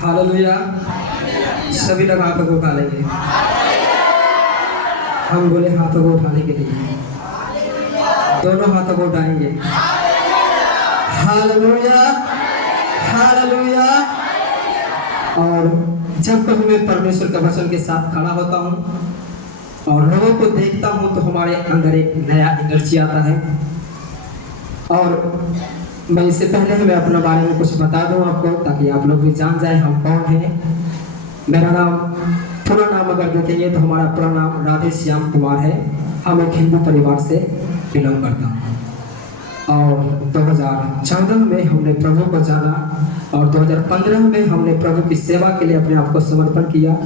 Hallelujah. सभी लोग हाथों को उठा लेंगे। हम बोले हाथों को उठाने के लिए, दोनों हाथों को उठाएंगे। Hallelujah, hallelujah. और जब कभी मैं परमेश्वर के वचन के साथ खड़ा होता हूँ और लोगों को देखता हूँ तो हमारे अंदर एक नया एनर्जी आता है। और मैं इससे पहले मैं अपने बारे में कुछ बता दूं आपको, ताकि आप लोग भी जान जाए हम कौन हैं। मेरा नाम, पूरा नाम अगर देखेंगे तो हमारा पूरा नाम राधे श्याम कुमार है। हम एक हिंदू परिवार से बिलोंग करता हूँ। और 2014 में हमने प्रभु को जाना और 2015 में हमने प्रभु की सेवा के लिए अपने आप को समर्पण किया।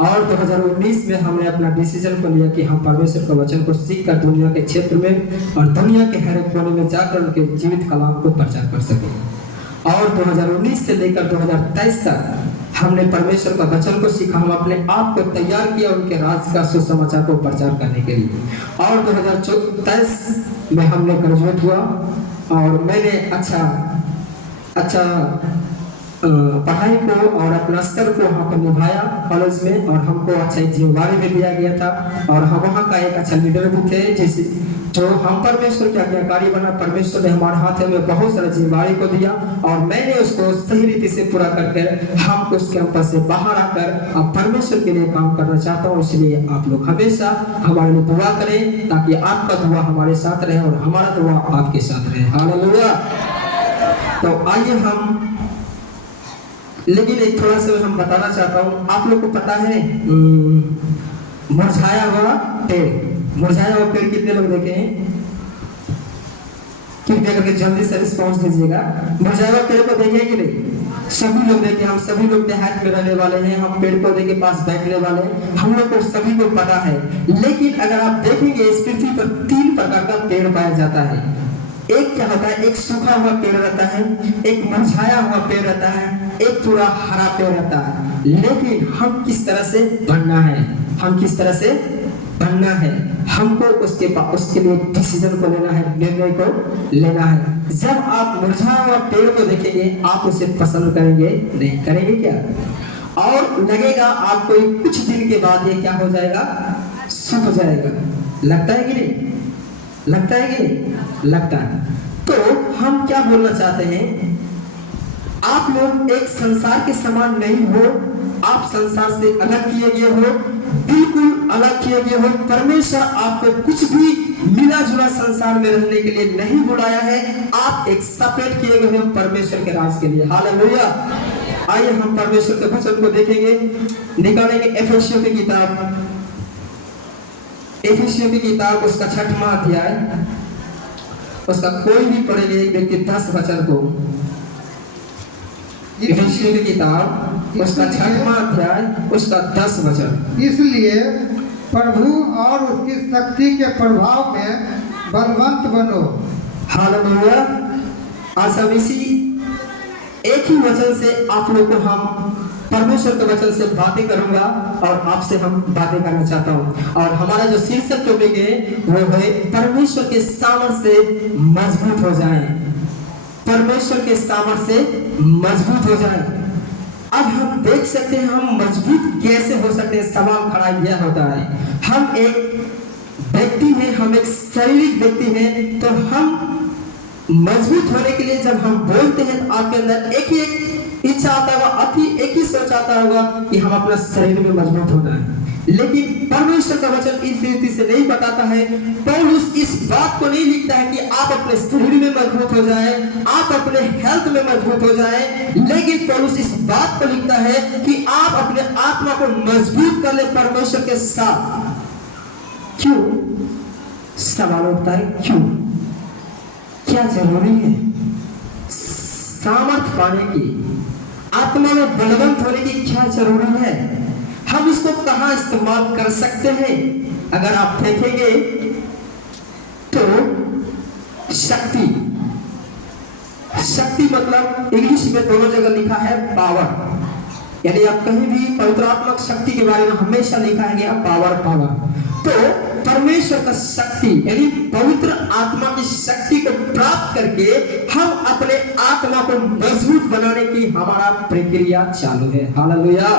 और 2019 में हमने अपना डिसीजन को लिया कि हम परमेश्वर के वचन को सीखकर दुनिया के क्षेत्र में और दुनिया के हर एक कोने में जाकर उनके जीवित कलाम को प्रचार कर सके। और 2019 से लेकर 2023 तक हमने परमेश्वर का वचन को सीखा। हम अपने आप को तैयार किया उनके राज का सुसमाचार को प्रचार करने के लिए। और 2023 में हमने ग्रेजुएट हुआ और मैंने अच्छा पढ़ाई को और अपना स्तर को वहाँ पर निभाया कॉलेज में। और हमको अच्छा एक जिम्मेदारी भी दिया गया था और हम वहाँ का एक अच्छा लीडर भी थे, जैसे जो हम परमेश्वर के आज्ञाकारी बना। परमेश्वर ने हमारे हाथ में बहुत सारा जिम्मेदारी को दिया और मैंने उसको सही रीति से पूरा करके हम उस कैंपस से बाहर आकर अब परमेश्वर के लिए काम करना चाहता हूँ। इसलिए आप लोग हमेशा हमारे लिए दुआ करें, ताकि आपका दुआ हमारे साथ रहे और हमारा दुआ आपके साथ रहे। हालेलुया। तो आइए हम, लेकिन एक थोड़ा सा हम बताना चाहता हूँ। आप लोग को पता है मुरझाया हुआ पेड़, मुरझाया हुआ पेड़ कितने लोग देखे हैं? कृपया करके जल्दी से रिस्पॉन्स दीजिएगा। मुरझाया हुआ पेड़ को देखे कि नहीं? सभी लोग देखे। हम सभी लोग देहात में रहने वाले हैं, हम पेड़ पौधे के पास बैठने वाले, हम लोग को सभी को पता है। लेकिन अगर आप देखेंगे इस पृथ्वी पर 3 प्रकार का पेड़ पाया जाता है। एक क्या होता है, एक सूखा हुआ पेड़ रहता है, एक मुरझाया हुआ पेड़ रहता है, एक पूरा हरा पेड़ रहता है। लेकिन हम किस तरह से बनना है, हम किस तरह से बनना है, हमको उसके लिए डिसीजन को लेना है, निर्णय को लेना है। जब आप मुरझाया हुआ पेड़ को देखेंगे आप उसे पसंद करेंगे नहीं, करेंगे क्या? और लगेगा आपको कुछ दिन के बाद ये क्या हो जाएगा, सूख जाएगा। लगता है कि नहीं? लगता है कि नहीं? लगता है। तो हम क्या बोलना चाहते हैं, आप लोग एक संसार के समान नहीं हो, आप संसार से अलग किए गए हो, बिल्कुल अलग किए गए हो। परमेश्वर आपको कुछ भी मिला जुला संसार में रहने के लिए नहीं बुलाया है। आप एक सेपरेट किए गए हो परमेश्वर के राज के लिए। हालेलुया। आइए हम परमेश्वर के वचन को देखेंगे, निकालेंगे एफेसियों की किताब, एफेसियों की किताब उसका 6वां अध्याय, उसका कोई भी पढ़ेगा एक व्यक्ति 10 वचन को। एफेसियों की किताब उसका 6वां अध्याय उसका 10 वचन। इसलिए प्रभु और उसकी शक्ति के प्रभाव में बलवंत बनो। हालेलुया। आज हम इसी एक ही वचन से आप लोग को, हम परमेश्वर के वचन से बातें करूंगा और आपसे हम बातें करना चाहता हूं। और हमारा जो शीर्षक टॉपिक है वो है परमेश्वर के सामर्थ्य से मजबूत हो जाएं। परमेश्वर के सामर्थ्य से मजबूत हो जाएं। अब हम देख सकते हैं हम मजबूत कैसे हो सकते हैं। सवाल खड़ा यह होता है, हम एक व्यक्ति हैं, हम एक शारीरिक व्यक्ति हैं, तो हम मजबूत होने के लिए जब हम बोलते हैं तो आपके अंदर एक ही इच्छा आता होगा, एक ही सोच आता होगा कि हम अपना शरीर में मजबूत होना है। लेकिन परमेश्वर का वचन इस रीति से नहीं बताता है। पौलुस इस बात को नहीं लिखता है कि आप अपने शरीर में मजबूत हो जाएं, आप अपने हेल्थ में मजबूत हो जाएं। लेकिन पौलुस इस बात को लिखता है कि आप अपने आत्मा को मजबूत कर ले परमेश्वर के साथ। क्यों? सवाल उठता है क्यों? क्या जरूरी है सामर्थ्य पाने की, आत्मा में बलवंत होने की क्या जरूरी है? हम इसको कहां इस्तेमाल कर सकते हैं? अगर आप देखेंगे तो शक्ति, शक्ति मतलब इंग्लिश में दोनों जगह लिखा है पावर। यानी आप कहीं भी पवित्र आत्मा शक्ति के बारे में हमेशा लिखा है पावर, पावर। तो परमेश्वर का शक्ति यानी पवित्र आत्मा की शक्ति को प्राप्त करके हम अपने आत्मा को मजबूत बनाने की हमारा प्रक्रिया चालू है। हालेलुया।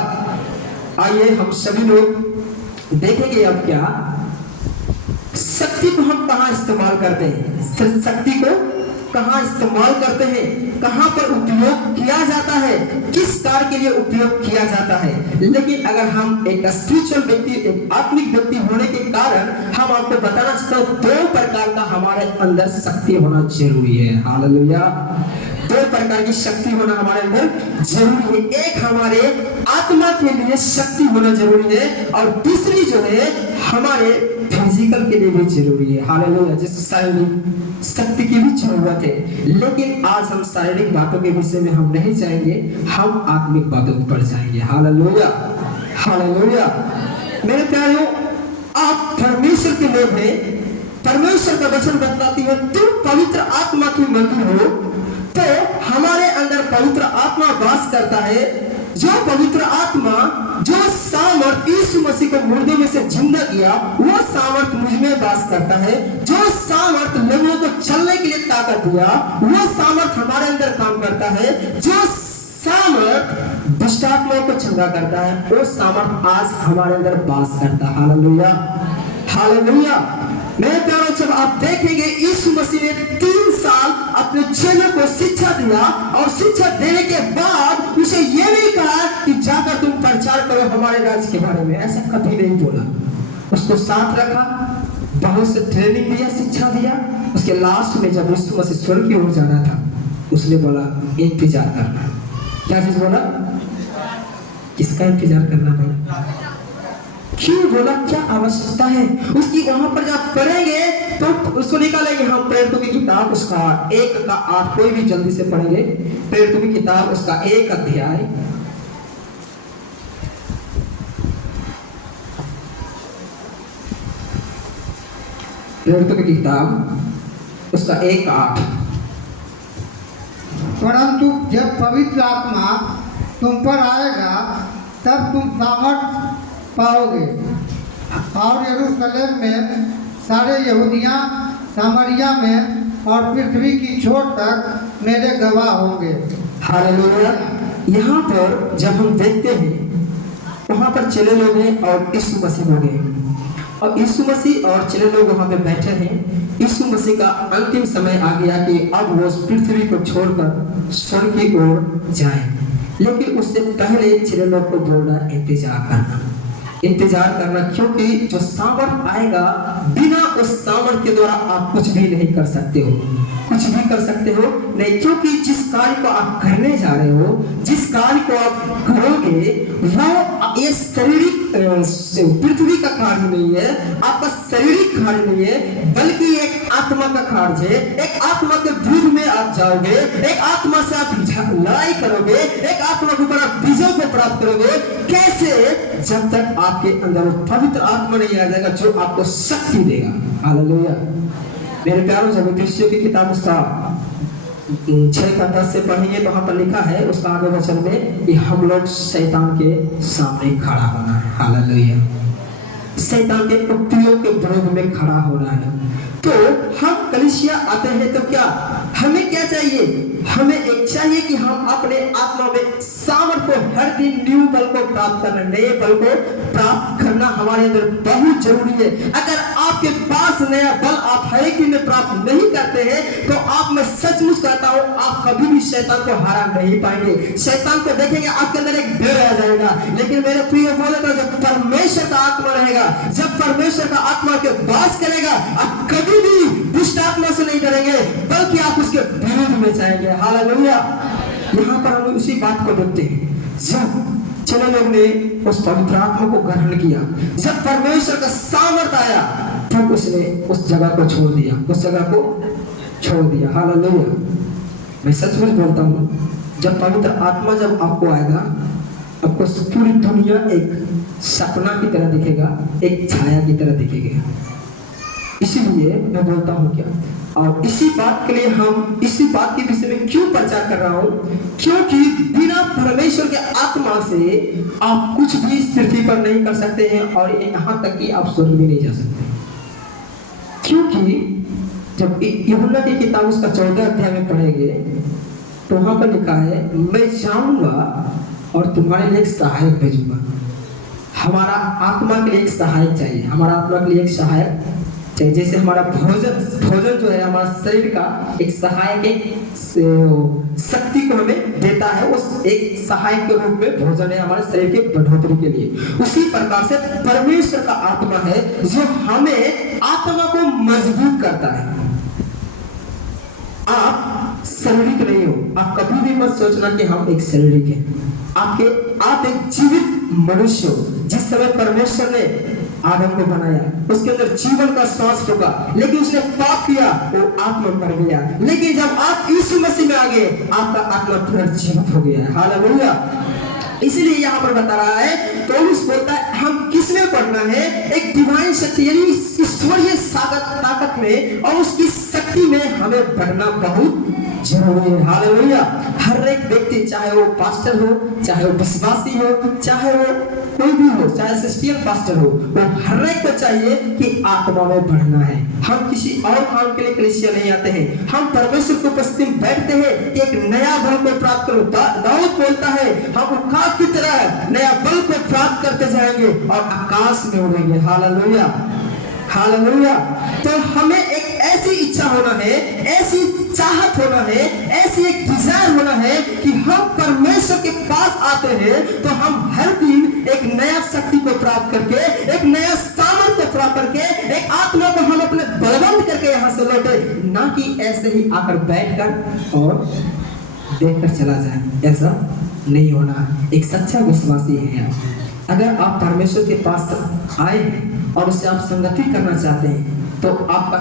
आइए हम सभी लोग देखेंगे अब क्या शक्ति को हम कहाँ इस्तेमाल करते हैं, शक्ति को कहाँ इस्तेमाल करते हैं, कहाँ पर उपयोग किया जाता है, किस कार्य के लिए उपयोग किया जाता है। लेकिन अगर हम एक स्पिरिचुअल व्यक्ति, एक आत्मिक व्यक्ति होने के कारण हम आपको बताना चाहते हैं 2 प्रकार का हमारे अंदर शक्ति होना जरूरी है। हालेलुया। 2 प्रकार की शक्ति होना हमारे अंदर जरूरी है। एक हमारे आत्मा के लिए शक्ति होना जरूरी है और दूसरी जो है हमारे फिजिकल के लिए भी जरूरी है। हालेलुया। जैसे शारीरिक शक्ति की भी जरूरत है, लेकिन आज हम शारीरिक बातों के विषय में हम नहीं जाएंगे, हम आत्मिक बातों पर जाएंगे। हालेलुया। हालेलुया। मेरे प्यारों, आप परमेश्वर के लोग हैं। परमेश्वर का वचन बतलाती है तुम पवित्र आत्मा की मंदिर हो। तो हमारे अंदर पवित्र आत्मा वास करता है। जो पवित्र आत्मा, जो सामर्थ यीशु मसीह को मुर्दे में से जिंदा किया, वो सामर्थ मुझ में वास करता है। जो सामर्थ लोगों को चलने के लिए ताकत दिया, वो सामर्थ हमारे अंदर काम करता है। जो सामर्थ दुष्ट आत्माओं को चंगा करता है, वो सामर्थ आज हमारे अंदर वास करता है। हालेलुया। हालेलुया। मेरे प्यारों, जब आप देखेंगे यीशु मसीह ने 3 साल अपने चेलों को शिक्षा दिया और शिक्षा देने के बाद उसे ये नहीं कहा कि जाकर तुम प्रचार करो हमारे राज्य के बारे में, ऐसा कभी नहीं बोला। उसको साथ रखा, बहुत से ट्रेनिंग दिया, शिक्षा दिया। उसके लास्ट में जब यीशु मसीह स्वर्ग की ओर जाना था, उसने बोला इंतजार करना। क्या चीज बोला? किसका इंतजार करना भाई? क्यों बोला? क्या आवश्यकता है उसकी? वहां पर जब पढ़ेंगे तो उसको निकालेंगे हम प्रेरितों की किताब उसका 1 का 8, कोई भी जल्दी से पढ़ेंगे। प्रेरितों की किताब उसका 1 अध्याय, प्रेरितों की किताब उसका 1 का 8। परंतु जब पवित्र आत्मा तुम पर आएगा तब तुम सामर्थ पाओगे और यरूशलेम में, सारे यहूदिया, सामरिया में और पृथ्वी की छोर तक मेरे गवाह होंगे। हालेलुया। यहाँ पर जब हम देखते हैं वहाँ पर चेले लोग हैं और यीशु मसीह लोग हैं, और यीशु मसीह और चेले लोग वहाँ पे बैठे हैं। यीशु मसीह का अंतिम समय आ गया कि अब वो पृथ्वी को छोड़कर स्वर्ग की ओर जाए, लेकिन उससे पहले चेले लोग को बोलना इंतजार करना, क्योंकि जो सामर्थ आएगा, बिना उस सामर्थ के द्वारा आप कुछ भी नहीं कर सकते हो, कुछ भी कर सकते हो नहीं। क्योंकि जिस कार्य को आप करने जा रहे हो, जिस कार्य को आप करोगे, वो ये शारीरिक पृथ्वी का कार्य नहीं है, आपका शारीरिक कार्य नहीं है, बल्कि एक आत्मा का कार्य है। एक आत्मा के विरुद्ध में आप जाओगे, एक आत्मा से आप लड़ाई करोगे, एक आत्मा के ऊपर आप विजय को प्राप्त करोगे। कैसे? जब तक आपके अंदर पवित्र आत्मा नहीं आ जाएगा जो आपको शक्ति देगा। हालेलुया। मेरे प्यारों, जब एफिसियों की किताब उसका 6 का 10 से पढ़ेंगे तो वहां पर लिखा है उसका आगे वचन में कि हम लोग शैतान के सामने खड़ा होना है। हालेलुया। शैतान के उक्तियों के विरोध में खड़ा होना है। तो हम कलीसिया आते हैं तो क्या हमें क्या चाहिए? हमें एक चाहिए कि हम अपने आत्मा में सामर्थ्य को हर दिन न्यू बल को प्राप्त करना, नए बल को प्राप्त करना हमारे अंदर बहुत जरूरी है। अगर आपके पास नया बल आप हर एक दिन में प्राप्त नहीं करते हैं तो आप, मैं सचमुच कहता हूं, आप कभी भी शैतान को हरा नहीं पाएंगे। शैतान को देखेंगे आपके अंदर एक डर आ जाएगा। लेकिन मेरे प्रिय बोले तो जब परमेश्वर का आत्मा रहेगा, जब परमेश्वर का आत्मा के वास करेगा, आप कभी भी दुष्ट आत्मा से नहीं डरेंगे, बल्कि आप उसके विरुद्ध में जाएंगे। हालेलुया। यहाँ पर हम उसी बात को देखते हैं। जब चेले लोग ने उस पवित्र आत्मा को ग्रहण किया, जब परमेश्वर का सामर्थ आया, तब उसने उस जगह को छोड़ दिया, उस जगह को छोड़ दिया। हालेलुया। मैं सचमुच बोलता हूँ, जब पवित्र आत्मा जब आपको आएगा, आपको पूरी दुनिया एक सपना की तरह दिखेगा, एक छाया की तरह दिखेगी। इसीलिए मैं बोलता हूँ क्या, और इसी बात के लिए हम इसी बात के विषय में क्यों प्रचार कर रहा हूँ, क्योंकि बिना परमेश्वर के आत्मा से आप कुछ भी इस पृथ्वी पर नहीं कर सकते हैं, और यहाँ तक कि आप स्वर्ग भी नहीं जा सकते। क्योंकि जब यूहन्ना की किताब उसका 14 अध्याय में पढ़ेंगे तो वहां पर लिखा है, मैं जाऊंगा और तुम्हारे लिए एक सहायक भेजूंगा। हमारा आत्मा के लिए एक सहायक चाहिए, हमारा आत्मा के लिए एक सहायक चाहिए। जैसे हमारा भोजन जो है हमारा शरीर का एक सहायक, एक शक्ति को हमें देता है, उस एक सहायक के रूप में भोजन है हमारे शरीर के बढ़ोतरी के लिए। उसी प्रकार से परमेश्वर का आत्मा है जो हमें आत्मा को मजबूत करता है। आप शारीरिक नहीं हो, आप कभी भी मत सोचना कि हम एक शारीरिक हैं। आप एक जीवित मनुष्य हो। जिस समय परमेश्वर ने आदम को बनाया उसके अंदर जीवन का श्वास होगा, लेकिन उसने पाप किया, वो आत्मा मर गया। लेकिन जब आप यीशु मसीह में आ गए, आपका आत्मा पुनर्जीवित हो गया है। हालेलुया। इसलिए यहाँ पर बता रहा है, पौलुस बोलता है हम किसमें पढ़ना है, एक डिवाइन शक्ति यानी ईश्वरीय ताकत में और उसकी शक्ति में हमें बढ़ना बहुत जरूरी है। हालेलुया। हर एक व्यक्ति, चाहे वो पास्टर हो, चाहे वो विश्वासी हो, चाहे वो कोई भी हो, चाहे सिस्टियन पास्टर हो, वो हर एक को चाहिए कि आत्मा में बढ़ना है। हम किसी और काम के लिए कलीसिया नहीं आते हैं, हम परमेश्वर के उपस्थिति में बैठते हैं कि एक नया बल को प्राप्त करो। दाऊद बोलता है हम उकाब की तरह नया बल को प्राप्त करते जाएंगे और आकाश में उड़ेंगे। Hallelujah, hallelujah. तो हमें एक ऐसी इच्छा होना है, ऐसी चाहत होना है, ऐसी एक डिजायर होना है कि हम परमेश्वर के पास आते हैं तो हम हर दिन एक नया शक्ति को प्राप्त करके, एक नया सामर्थ्य को प्राप्त करके, एक आत्मा को हम अपने बलवंत करके यहाँ से लौटे, ना कि ऐसे ही आकर बैठकर और देखकर चला जाए। ऐसा नहीं होना। एक सच्चा विश्वासी है, अगर आप परमेश्वर के पास आए हैं और उससे आप संगति करना चाहते हैं तो आपका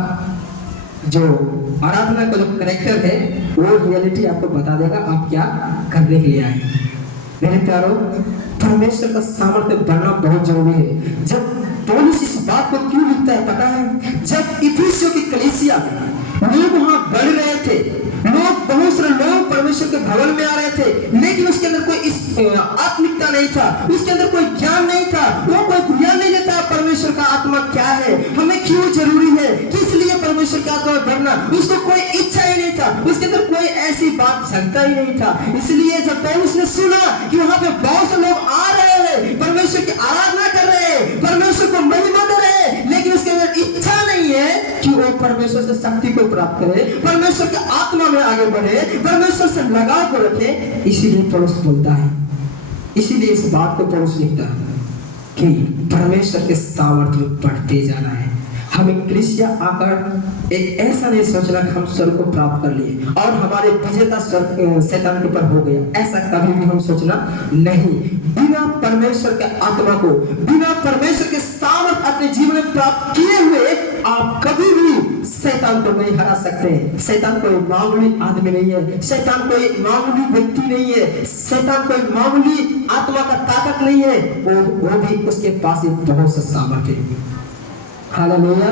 जो आराधना का जो करेक्टर है वो रियलिटी आपको बता देगा आप क्या करने के लिए आए। मेरे प्यारो, परमेश्वर का सामर्थ्य बढ़ना बहुत जरूरी है। जब पौलुस इस बात को क्यों लिखता है पता है? जब इफिसियों की कलीसिया लोग वहां बढ़ रहे थे, लोग बहुत सारे लोग परमेश्वर के भवन में आ रहे थे, लेकिन उसके अंदर कोई आत्मिकता नहीं था, उसके अंदर कोई ज्ञान नहीं था, वो कोई ज्ञान नहीं लेता परमेश्वर का आत्मा क्या है, हमें क्यों जरूरी है, किस लिए परमेश्वर का आत्मा बढ़ना, उसको कोई इच्छा ही नहीं था, उसके अंदर कोई ऐसी बात झलता ही नहीं था। इसलिए जब पौलुस ने सुना कि वहां पे बहुत से लोग आ रहे हैं, परमेश्वर की आराधना कर रहे हैं, परमेश्वर को महिमा दे रहे हैं, लेकिन उसके अंदर इच्छा नहीं है कि वो परमेश्वर से शक्ति को प्राप्त करे, परमेश्वर के आत्मा में आगे बढ़े, परमेश्वर से लगाव को रखे, इसीलिए पौलुस बोलता है, इसीलिए इस बात को पौलुस लिखता है कि परमेश्वर के सामर्थ्य में बढ़ते जाना है। हमें कलीसिया आकर एक ऐसा नहीं सोचना कि हम स्वर्ग को प्राप्त कर लिए और हमारे विजेता स्वर्ग शैतान के ऊपर हो गया, ऐसा कभी भी हम सोचना नहीं। बिना परमेश्वर के आत्मा को, बिना परमेश्वर के सामर्थ्य अपने जीवन में प्राप्त किए हुए आप कभी भी शैतान को नहीं हरा सकते। शैतान कोई मामूली आदमी नहीं है, शैतान कोई मामूली व्यक्ति नहीं है, शैतान कोई मामूली आत्मा का ताकत नहीं है, वो भी उसके पास एक बहुत सा सामर्थ्य है। हालेलुया।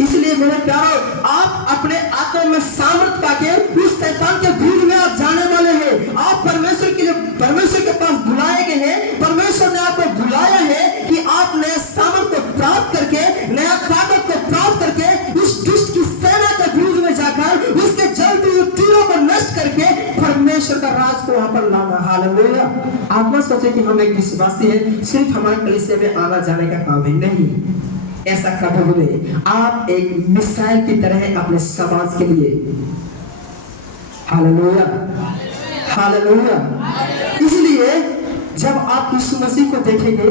इसलिए मेरे प्यारो, आप अपने आत्मा में सामर्थ पाके उस शैतान के विरुद्ध में आप जाने वाले हैं। आप परमेश्वर के लिए, परमेश्वर के पास बुलाए गए हैं, परमेश्वर ने आपको बुलाया है कि आप नया सामर्थ को प्राप्त करके, नया ताकत को प्राप्त करके उस दुष्ट की सेना के विरुद्ध में जाकर उसके जलते हुए तीरों को नष्ट करके परमेश्वर का राज को वहां पर लाना। हालेलुया। आप मत सोचे कि हम एक विश्वासी है, सिर्फ हमारे कलीसिया में आना जाने का काम है, नहीं, ऐसा कभी भी नहीं। आप एक मिसाइल की तरह अपने समाज के लिए। Hallelujah, hallelujah. इसलिए जब आप यीशु मसीह को देखेंगे,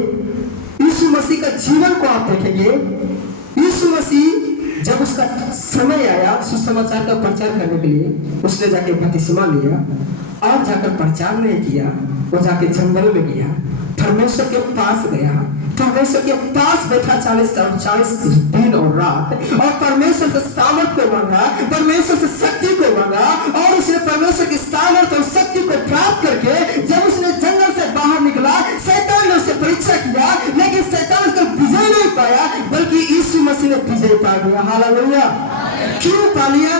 यीशु मसीह का जीवन को आप देखेंगे, यीशु मसीह जब उसका समय आया सुसमाचार का प्रचार करने के लिए, उसने जाके बपतिस्मा लिया और जाकर प्रचार नहीं किया, वो जाके जंगल में गया, परमेश्वर के पास गया, परमेश्वर के पास बैठा 40 दिन और रात, और परमेश्वर से सामर्थ को मांगा, परमेश्वर से शक्ति को मांगा, और उसने परमेश्वर की सामर्थ और शक्ति को प्राप्त करके जब उसने जंगल से बाहर निकला, शैतान ने उसे परीक्षा किया, लेकिन शैतान उसको विजय नहीं पाया, बल्कि यीशु मसीह ने विजय पा लिया। हालेलुया। क्यों पा लिया?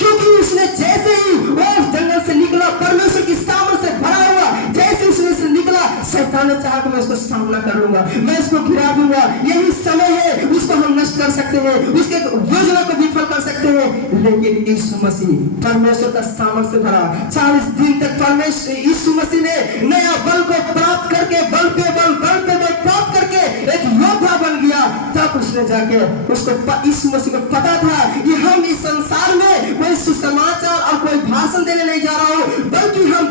क्योंकि उसने जैसे ही वो जंगल से निकला, परमेश्वर की सामर्थ से भरा हुआ, जैसे उसने से निकला, शैतान ने चाहा तो मैं उसको सामना कर लूंगा, मैं उसको गिरा दूंगा। यही समय है, उसको हम नष्ट कर सकते हैं, उसके योजना को विफल कर सकते हैं। लेकिन यीशु मसीह परमेश्वर का सामर्थ्य भरा 40 दिन तक परमेश्वर यीशु मसीह ने नया बल को प्राप्त करके बल पे बल प्राप्त करके एक योद्धा बन गया। तब उसने जाके उसको यीशु मसीह को पता था कि हम इस संसार में कोई सुसमाचार और कोई भाषण देने नहीं जा रहा हूँ, बल्कि हम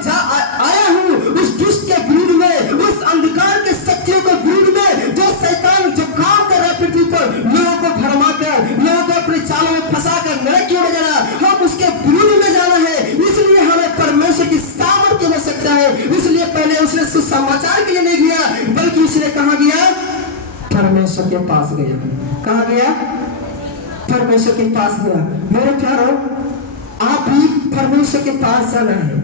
आया हूँ उस दुष्ट के विरुद्ध में, उस अंधकार के शक्तियों के विरुद्ध में, जो शैतान जो काम कर रहा है पृथ्वी पर, लोगों को भरमाकर, लोगों को अपने चालों में फंसाकर नरक की ओर ले जाना, हम उसके विरुद्ध में जाना है। इसलिए हमें परमेश्वर की सामर्थ्य की आवश्यकता है। इसलिए पहले उसने सुसमाचार के लिए नहीं गया, बल्कि उसने कहाँ गया? परमेश्वर के पास गया। कहाँ गया? परमेश्वर के पास गया। मेरे प्यारों, आप भी परमेश्वर के पास जाना है,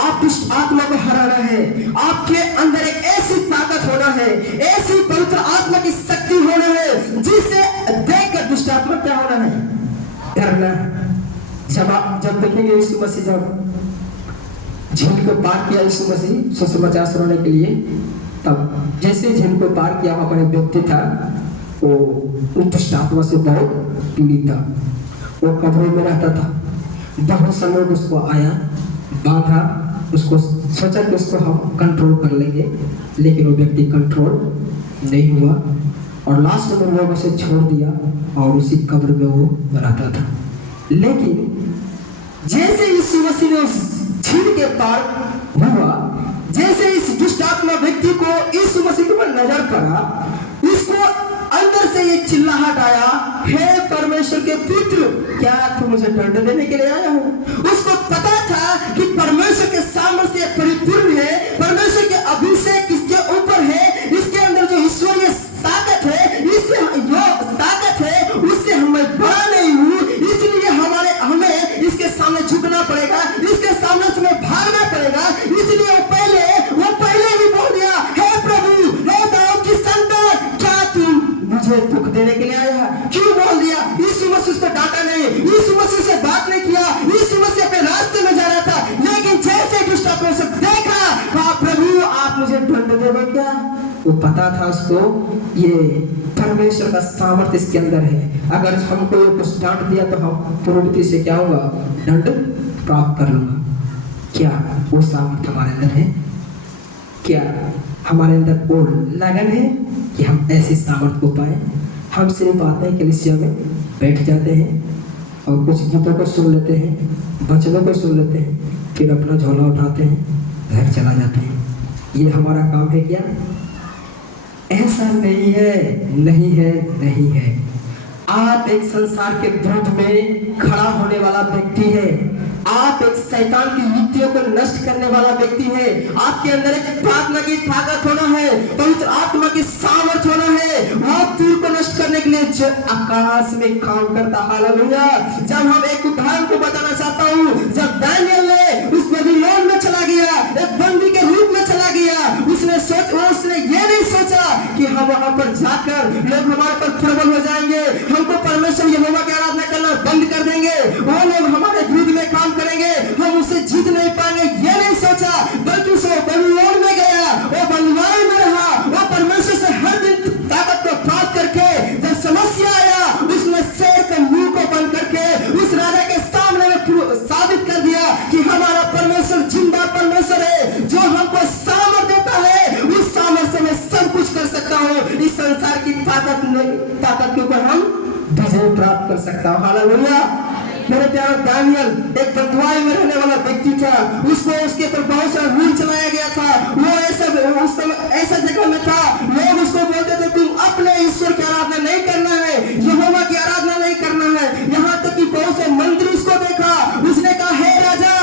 आप दुष्ट आत्मा को हराना है, आपके अंदर एक ऐसी ताकत होना है, ऐसी पवित्र आत्मा की शक्ति होना है, जिसे देखकर दुष्ट आत्मा क्या होना है? डरना। जब देखेंगे यीशु मसीह जब झील को पार किया, यीशु मसीह सुसमाचार सुनाने के लिए, तब जैसे झील को पार किया, वहां पर एक व्यक्ति था, वो दुष्ट आत्मा से बहुत पीड़ित था। वो कब्रों में रहता था। बहुत से लोग उसको आया, बांधा, उसको सोचा कि उसको हम कंट्रोल कर लेंगे, लेकिन वो व्यक्ति कंट्रोल नहीं हुआ और लास्ट में लोग उसे छोड़ दिया और उसी कब्र में वो रहता था। लेकिन जैसे यीशु मसीह ने उस झील के पार हुआ, जैसे इस दुष्ट आत्मा व्यक्ति को यीशु मसीह के ऊपर नजर पड़ा, इसको अंदर से ये चिल्लाहट आया, हे परमेश्वर के पुत्र, क्या तू मुझे दंड देने के लिए आया हो? उसको पता था कि परमेश्वर के सामर्थ्य परिपूर्ण है, परमेश्वर के अभिषेक इसके ऊपर है, इसके अंदर जो ईश्वरीय ताकत है, इससे जो ताकत है उससे मैं बड़ा नहीं हूँ, इसलिए हमें इसके सामने झुकना पड़ेगा, इसके सामने से हमें भागना पड़ेगा। इसलिए वो पहले ही बोल दिया, हे प्रभु, हे दाऊद की संतान, क्या तुम मुझे दुख देने के लिए आया है? क्यों बोल दिया? यीशु मसीह को डांटा नहीं, यीशु मसीह से बात नहीं किया, यीशु मसीह अपने रास्ते में जा रहा था, लेकिन जैसे दुष्ट आत्मा से देखा, कहा प्रभु आप मुझे दंड देंगे क्या? वो पता था उसको, ये परमेश्वर का सामर्थ्य इसके अंदर है, अगर हमको ये कुछ डांट दिया तो हम पूर्णतः से क्या होगा? दंड प्राप्त कर लूंगा। क्या वो सामर्थ्य हमारे अंदर है? क्या हमारे अंदर वो लगन है कि हम ऐसी सामर्थ्य को पाए? हम सिर्फ आते हैं कलीसिया में, बैठ जाते हैं और कुछ गीतों को सुन लेते हैं, वचनों को सुन लेते हैं, फिर अपना झोला उठाते हैं, घर चला जाते हैं। ये हमारा काम है क्या? ऐसा नहीं है, नहीं है, नहीं है। आप एक संसार के विरुद्ध में खड़ा होने वाला व्यक्ति है, आप एक शैतान की युक्तियों को नष्ट करने वाला व्यक्ति है। आपके अंदर एक प्रार्थना की ताकत होना है, पवित्र आत्मा की सामर्थ्य होना है, वो तीर को नष्ट करने के लिए जो आकाश में काम करता। हालेलुया। जब हम एक उदाहरण को बताना चाहता हूँ, जब दानियल ने उस बेबीलोन में चला गया, एक बंदी के रूप में चला गया, उसने ये नहीं सोचा कि हम वहां पर जाकर लोग हमारे पर प्रबल हो जाएंगे, हमको परमेश्वर यहोवा की आराधना करना बंद कर देंगे, वो लोग हमारे विरुद्ध में काम करेंगे, हम उसे जीत नहीं पाएंगे, ये नहीं सोचा, बल्कि उसे बेबीलोन में गया, वो बंधुआई में रहा, वो परमेश्वर से हर दिन ताकत को प्राप्त करके, जब समस्या आया उसने शेर के मुंह को बंद करके उस राजा के सामने में साबित कर दिया कि हमारा परमेश्वर जिंदा परमेश्वर है, जो हमको सामर्थ देता है, उस सामर्थ से मैं सब कुछ कर सकता हूँ। इस संसार की ताकत के ऊपर हम विजय प्राप्त कर सकता हूँ। हालेलुया। मेरे प्यारे दानियल एक बंधुआई में रहने वाला व्यक्ति था, उसको उसके ऊपर बहुत सारा रूल चलाया गया था, वो उस समय ऐसा जगह में था, लोग उसको बोलते थे तुम अपने ईश्वर की आराधना नहीं करना है, यहोवा की आराधना नहीं करना है। यहाँ तक कि बहुत से मंत्री उसको देखा, उसने कहा हे राजा,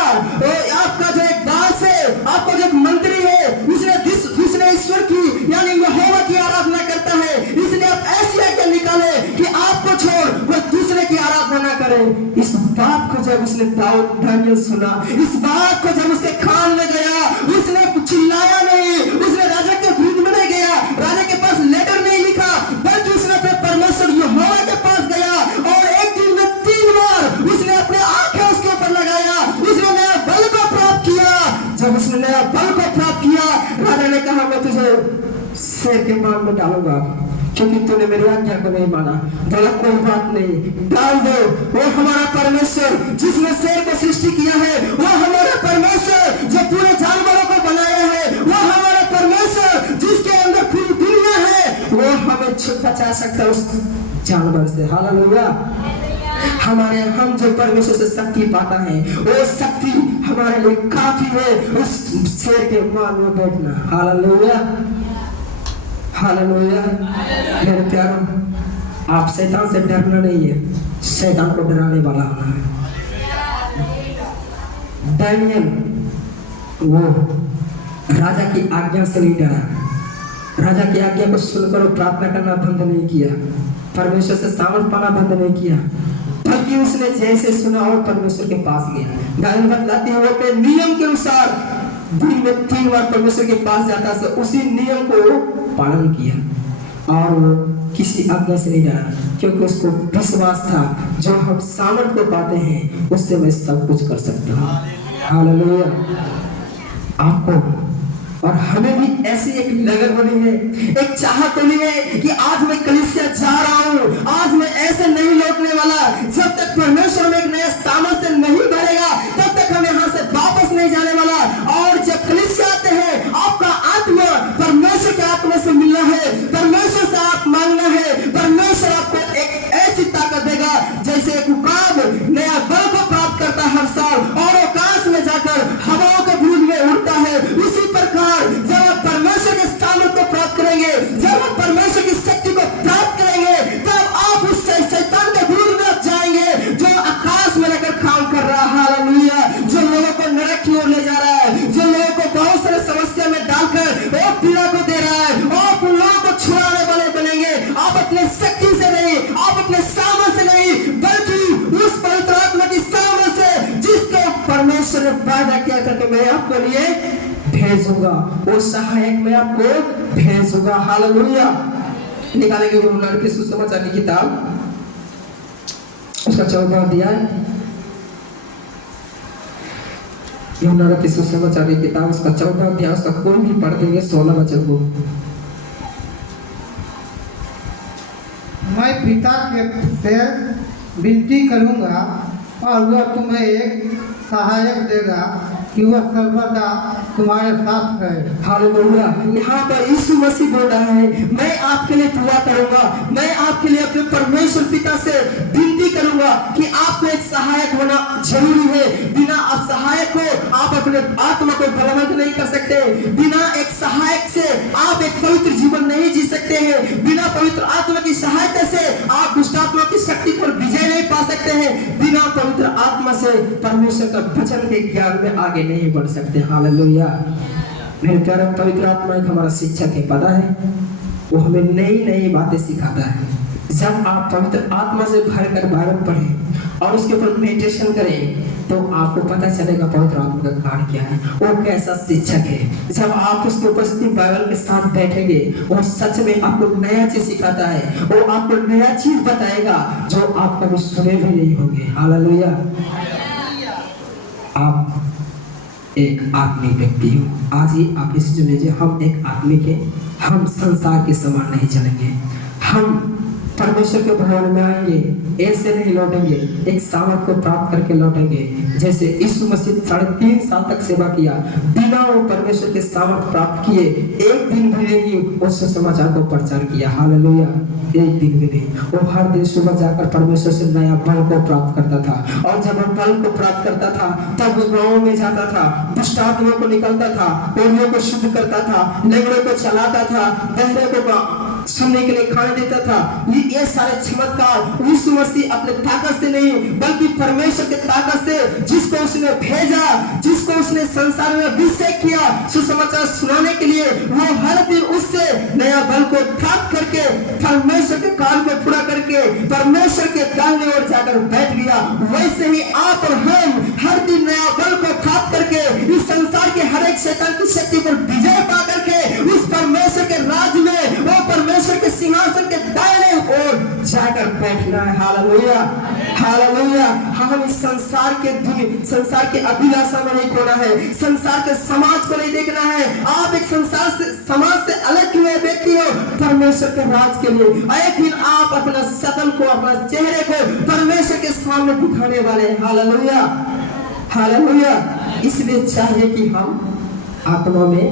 आपका जो एक दास है, आपका जो एक मंत्री है, उसने ईश्वर की यानी यहोवा की आराधना करता है, इसलिए आप ऐसी आज्ञा निकाले कि आपको छोड़ वो दूसरे की आराधना न करे। इस बात को जब उसने दानियल सुना, इस बात को जब उसके कान में गया, उसने चिल्लाया नहीं, उसने राजा के विरुद्ध में नहीं गया, राजा के पास लेटर नहीं लिखा, बल्कि उसने अपने परमेश्वर यहोवा के पास गया और एक दिन में 3 बार उसने अपने आंखें उसके ऊपर लगाया, उसने नया बल को प्राप्त किया। जब उसने नया बल को प्राप्त किया, राजा ने कहा मैं तुझे शेर के मांग में डालूंगा, क्योंकि तूने मेरी आज्ञा को नहीं माना। बोला कोई बात नहीं, डाल दो। वो हमारा परमेश्वर जिसने शेर को सृष्टि किया है, वो हमारा परमेश्वर जो पूरे जानवरों को बनाया है, वो हमारा परमेश्वर जिसके अंदर पूरी दुनिया है, वो हमें बचा सकता है उस जानवर से। हालेलुया। हमारे हम जो परमेश्वर से शक्ति पाता है, वो शक्ति हमारे लिए काफी है उस शेर के मान में बैठना। Hallelujah, hallelujah. मेरे प्यारों, आप शैतान से डरना नहीं है, शैतान को डराने वाला होना है। दानियल वो राजा की आज्ञा से नहीं डरा, राजा की आज्ञा को सुनकर वो प्रार्थना करना बंद नहीं किया, परमेश्वर से सामर्थ पाना बंद नहीं किया, बल्कि उसने जैसे सुना और परमेश्वर के पास गया। दानियल बतलाते हैं वो अपने नियम के अनुसार दिन में 3 बार परमेश्वर के पास जाता था, उसी नियम को पालन किया और वो किसी आज्ञा से नहीं डरा, क्योंकि उसको विश्वास था जो हम सामर्थ को पाते हैं उससे मैं सब कुछ कर सकता हूँ। हालेलुया। आपको और हमें भी ऐसी एक लगन होनी है, एक चाहत होनी है कि आज मैं कलीसिया जा रहा हूँ, आज मैं ऐसे नहीं लौटने वाला। जब तक परमेश्वर में एक नया सामर्थ्य नहीं भरेगा तब तक हम यहाँ से वापस नहीं जाने वाला। और जब कलीसिया आते हैं, आपका आत्मा परमेश्वर के आत्मा से मिलना है, परमेश्वर से आप मांगना है, परमेश्वर आपको एक ऐसी ताकत देगा जैसे एक उकाब नया बल को प्राप्त करता है हर साल और आकाश में जाकर हवाओं के बुरुज में उड़ता है। उसी प्रकार जब आप परमेश्वर के सामर्थ को प्राप्त करेंगे, जब आप परमेश्वर की शक्ति को प्राप्त करेंगे, तब आप उस शैतान के विरुद्ध में जाएंगे जो आकाश में रहकर काम कर रहा है। हालेलुया। जो लोगों को नरक की ओर ले जा रहा है, जो लोगों को बहुत सारे समस्या में डालकर वो पीड़ा को दे रहा है, आप उन लोगों को छुड़ाने वाले बनेंगे। आप अपने शक्ति से नहीं, आप अपने सामर्थ से नहीं, बल्कि उस पवित्र आत्मा की सामर्थ से जिसको परमेश्वर ने वादा किया था कि मैं आपके लिए भेजूंगा, वो सहायक मैं आपको भेजूंगा। हालेलुया। निकालेंगे यूहन्ना के सुसमाचार की किताब, उसका 14वां अध्याय, यूहन्ना के सुसमाचार की किताब उसका 14वां अध्याय, उसका कोई भी पढ़ देंगे 16 वचन को। मैं पिता के से विनती करूंगा और वह तुम्हें एक सहायक देगा कि वह सर्वदा तुम्हारे साथ रहे। हालेलुया। यहाँ पर यीशु मसीह बोल रहा है, मैं आपके लिए दुआ करूंगा, मैं आपके लिए अपने परमेश्वर पिता से विनती करूंगा कि आपको एक सहायक होना जरूरी है। बिना आप सहायक को आप अपने आत्मा को बलवंत नहीं कर सकते, बिना एक सहायक से आप एक पवित्र जीवन नहीं जी सकते हैं, बिना पवित्र आत्मा की सहायता से आप दुष्ट आत्मा की शक्ति पर विजय नहीं पा सकते हैं, बिना पवित्र आत्मा से परमेश्वर का वचन के ज्ञान में आगे नहीं बढ़ सकते। हालेलुया। मेरे प्यारे, पवित्र आत्मा एक हमारा शिक्षक है, पता है, वो हमें नई नई बातें सिखाता है। जब आप पवित्र आत्मा से भरकर बाइबल पढ़ें और उसके ऊपर मेडिटेशन करें तो आपको पता चलेगा पवित्र आत्मा का कार्य क्या है, वो कैसा शिक्षक है। जब आप उसके उपस्थिति बाइबल के साथ बैठेंगे, वो सच में आपको नया चीज सिखाता है, वो आपको नया चीज बताएगा जो आप कभी सुने भी नहीं होंगे। हालेलुया। आप एक आत्मिक व्यक्ति हो, आज ही आप डिसीजन लीजिए, हम एक आत्मिक है, हम संसार के समान नहीं चलेंगे, हम परमेश्वर के भवन में आएंगे, ऐसे नहीं लौटेंगे, एक सामर्थ को प्राप्त करके लौटेंगे। जैसे यीशु मसीह 3.5 साल तक सेवा किया, बिना वो परमेश्वर के सामर्थ प्राप्त किए एक दिन भी नहीं उस समाचार को प्रचार किया। हालेलुया। एक दिन भी नहीं, वो हर दिन सुबह जाकर परमेश्वर से नया बल को प्राप्त करता था, और जब वो बल को प्राप्त करता था तब वो गाँव में जाता था, दुष्ट आत्माओं को निकलता था, कोढ़ियों को शुद्ध करता था, लंगड़ों को चलाता था, बहरे को सुनने के लिए खाने देता था। ये सारे चमत्कार यीशु मसीह अपने ताकत से नहीं बल्कि परमेश्वर के ताकत से, जिसको उसने भेजा, जिसको उसने संसार में अभिषेक किया सुसमाचार सुनाने के लिए, वो हर दिन उससे नया बल को प्राप्त करके परमेश्वर के काम को पूरा करके परमेश्वर के दाहिने ओर जाकर बैठ गया। वैसे ही आप और हम हर दिन नया बल को प्राप्त करके इस संसार के हर एक शैतान की शक्ति पर विजय पा करके उस परमेश्वर के राज में, वो परमेश्वर के सिंहासन के दाहिने ओर जाकर बैठना है। हालेलुया। हालेलुया। हम इस संसार के अभिलाषा में नहीं खोना है, संसार के समाज को नहीं देखना है। आप एक परमेश्वर के राज के लिए। एक दिन आप अपना शकल को, अपना चेहरे को परमेश्वर के सामने दिखाने वाले हैं। Hallelujah, hallelujah. इसलिए चाहिए कि हम आत्मा में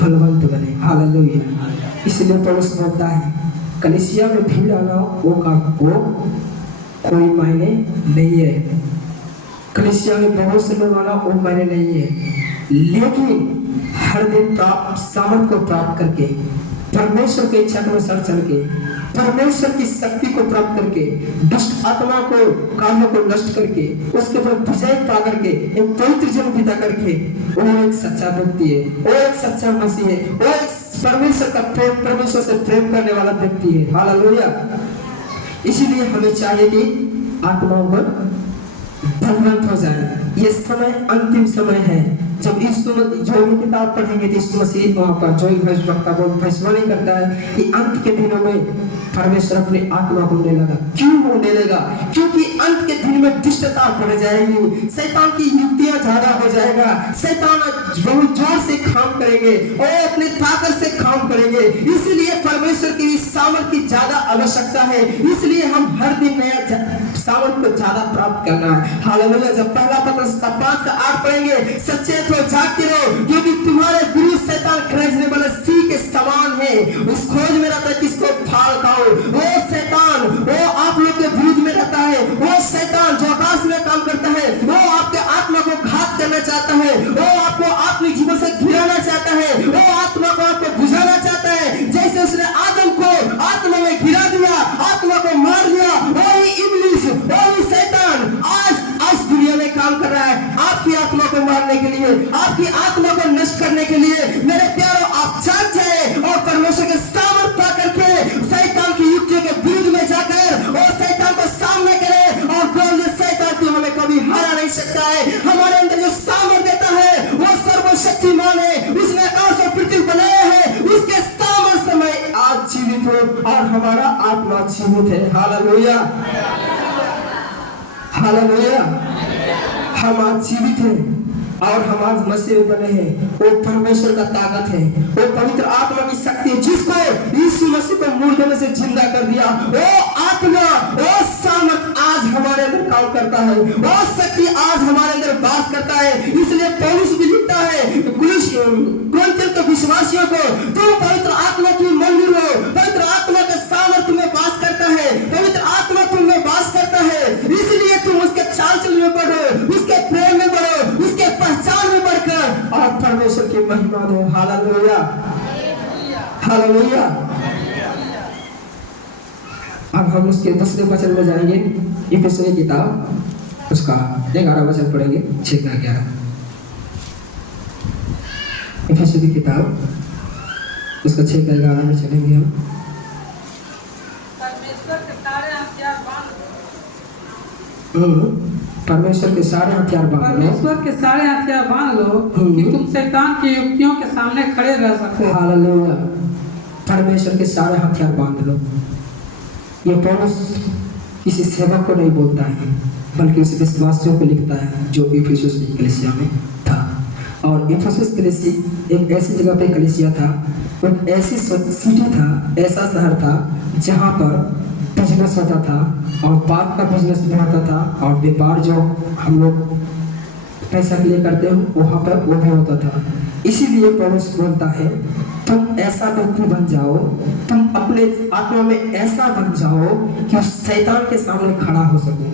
बलवंत बने। हालेलुया। इसलिए पौलुस बोलता है कलीसिया में भीड़ आना वो कोई मायने नहीं है, कलीसिया में बहुत से लोग आना वो मायने नहीं है, लेकिन हर दिन सामर्थ को प्राप्त करके, परमेश्वर के इच्छा के अनुसार चल के, परमेश्वर की शक्ति को प्राप्त करके, दुष्ट आत्मा को, कामों को नष्ट करके, उसके ऊपर विजय पा करके, एक पवित्र जीवन बिता करके, वो एक सच्चा व्यक्ति है, वो एक सच्चा मसीह है, वो एक परमेश्वर का प्रेम, परमेश्वर से प्रेम करने वाला व्यक्ति है। हालेलुया। इसीलिए हमें चाहिए कि आत्माओं पर बलवंत हो जाए। ये समय अंतिम समय है, जब यीशु जो भी किताब पढ़ेंगे तो यीशु मसीह वहाँ पर जो भविष्यवक्ता को भविष्यवाणी करता है कि अंत के दिनों में परमेश्वर अपनी आत्मा को देने लगा। क्यों वो देने लगा? क्योंकि अंत के दिन में दुष्टता बढ़ जाएगी, शैतान की युक्तियां ज्यादा हो जाएगा, शैतान बहुत जोर से काम करेंगे और अपने ताकत से काम करेंगे। इसलिए परमेश्वर की सामर्थ की ज्यादा आवश्यकता है। इसलिए हम हर दिन नया सामर्थ को ज्यादा प्राप्त करना है। हालेलुया। जब पहला पत्रस 5:8 पढ़ेंगे, सचेत हो, जागते रहो, क्योंकि तुम्हारे गुरु शैतान खरीदने वाले सी के समान है, उस खोज में रहता है किसको फाड़ खाओ। वो शैतान, वो आप लोग के विरुद्ध में रहता है, वो शैतान जो आकाश में काम करता है, वो आपके आत्मा को घात करना चाहता है, वो आपको आत्मिक जीवन से गिराना चाहता है, वो आत्मा को आपको बुझाना चाहता है। जैसे उसने आदम को आत्मा में गिरा दिया, आत्मा को मार दिया, वही इब्लीस, वही शैतान आज दुनिया में काम कर रहा है आपकी आत्मा को मारने के लिए, आपकी आत्मा को नष्ट करने के लिए। मेरे प्यारों, आप जाग जाए और परमेश्वर के सामर्थ पा करके शैतान की युक्तियों के विरुद्ध में जाकर और शैतान को सामने करे और बोले शैतान को हमें कभी हरा नहीं सकता है। हमारे अंदर जो सामर्थ देता है वो सर्वशक्तिमान है, उसने आकाश और पृथ्वी बनाया है, उसके सामर्थ में आज जीवित हो और हमारा आत्मा जीवित है। Hallelujah, hallelujah. हम आज जीवित हैं और हम आज मसीह में बने हैं। वो परमेश्वर का ताकत है, वो पवित्र आत्मा की शक्ति है, जिसको यीशु मसीह को मुर्दों में से जिंदा कर दिया। वो आत्मा, वो सामर्थ आज हमारे अंदर काम करता है, वो शक्ति आज हमारे अंदर वास करता है। इसलिए पौलुस भी लिखता है कुरिन्थियों के विश्वासियों को, तुम पवित्र आत्मा की मंदिर हो, पवित्र आत्मा का सामर्थ तुम्हें वास करता है, पवित्र आत्मा तुम्हें वास करता है। इसलिए तुम उसके चाल चलन में बढ़ो, उसके प्रेम में बढ़ो, उसके पहचान में बढ़कर और परमेश्वर की महिमा दो। Hallelujah, hallelujah. अब हम उसके दूसरे वचन में जाएंगे, इफिसियों की किताब उसका 11 वचन पढ़ेंगे, 6-11। इफिसियों की किताब उसका 6-11 में चलेंगे हम। परमेश्वर के सारे हथियार बांध लो, परमेश्वर के सारे हथियार बांध लो कि तुम शैतान की युक्तियों के सामने खड़े रह सको। हालेलुया। परमेश्वर के सारे हथियार बांध लो। ये पौलुस किसी सेवक को नहीं बोलता है, बल्कि उस विश्वासियों को लिखता है जो इफिसुस की कलीसिया में था। और इफिसुस कलीसिया एक ऐसी जगह पे कलीसिया था, एक ऐसी सिटी था, ऐसा शहर था जहाँ पर बिजनेस होता था और पाप का बिजनेस भी होता था और व्यापार जो हम लोग पैसा के लिए करते हो वहाँ पर वो भी होता था। इसीलिए पौलुस बोलता है तुम ऐसा व्यक्ति बन जाओ, तुम अपने आत्मा में ऐसा बन जाओ कि उस शैतान के सामने खड़ा हो सको।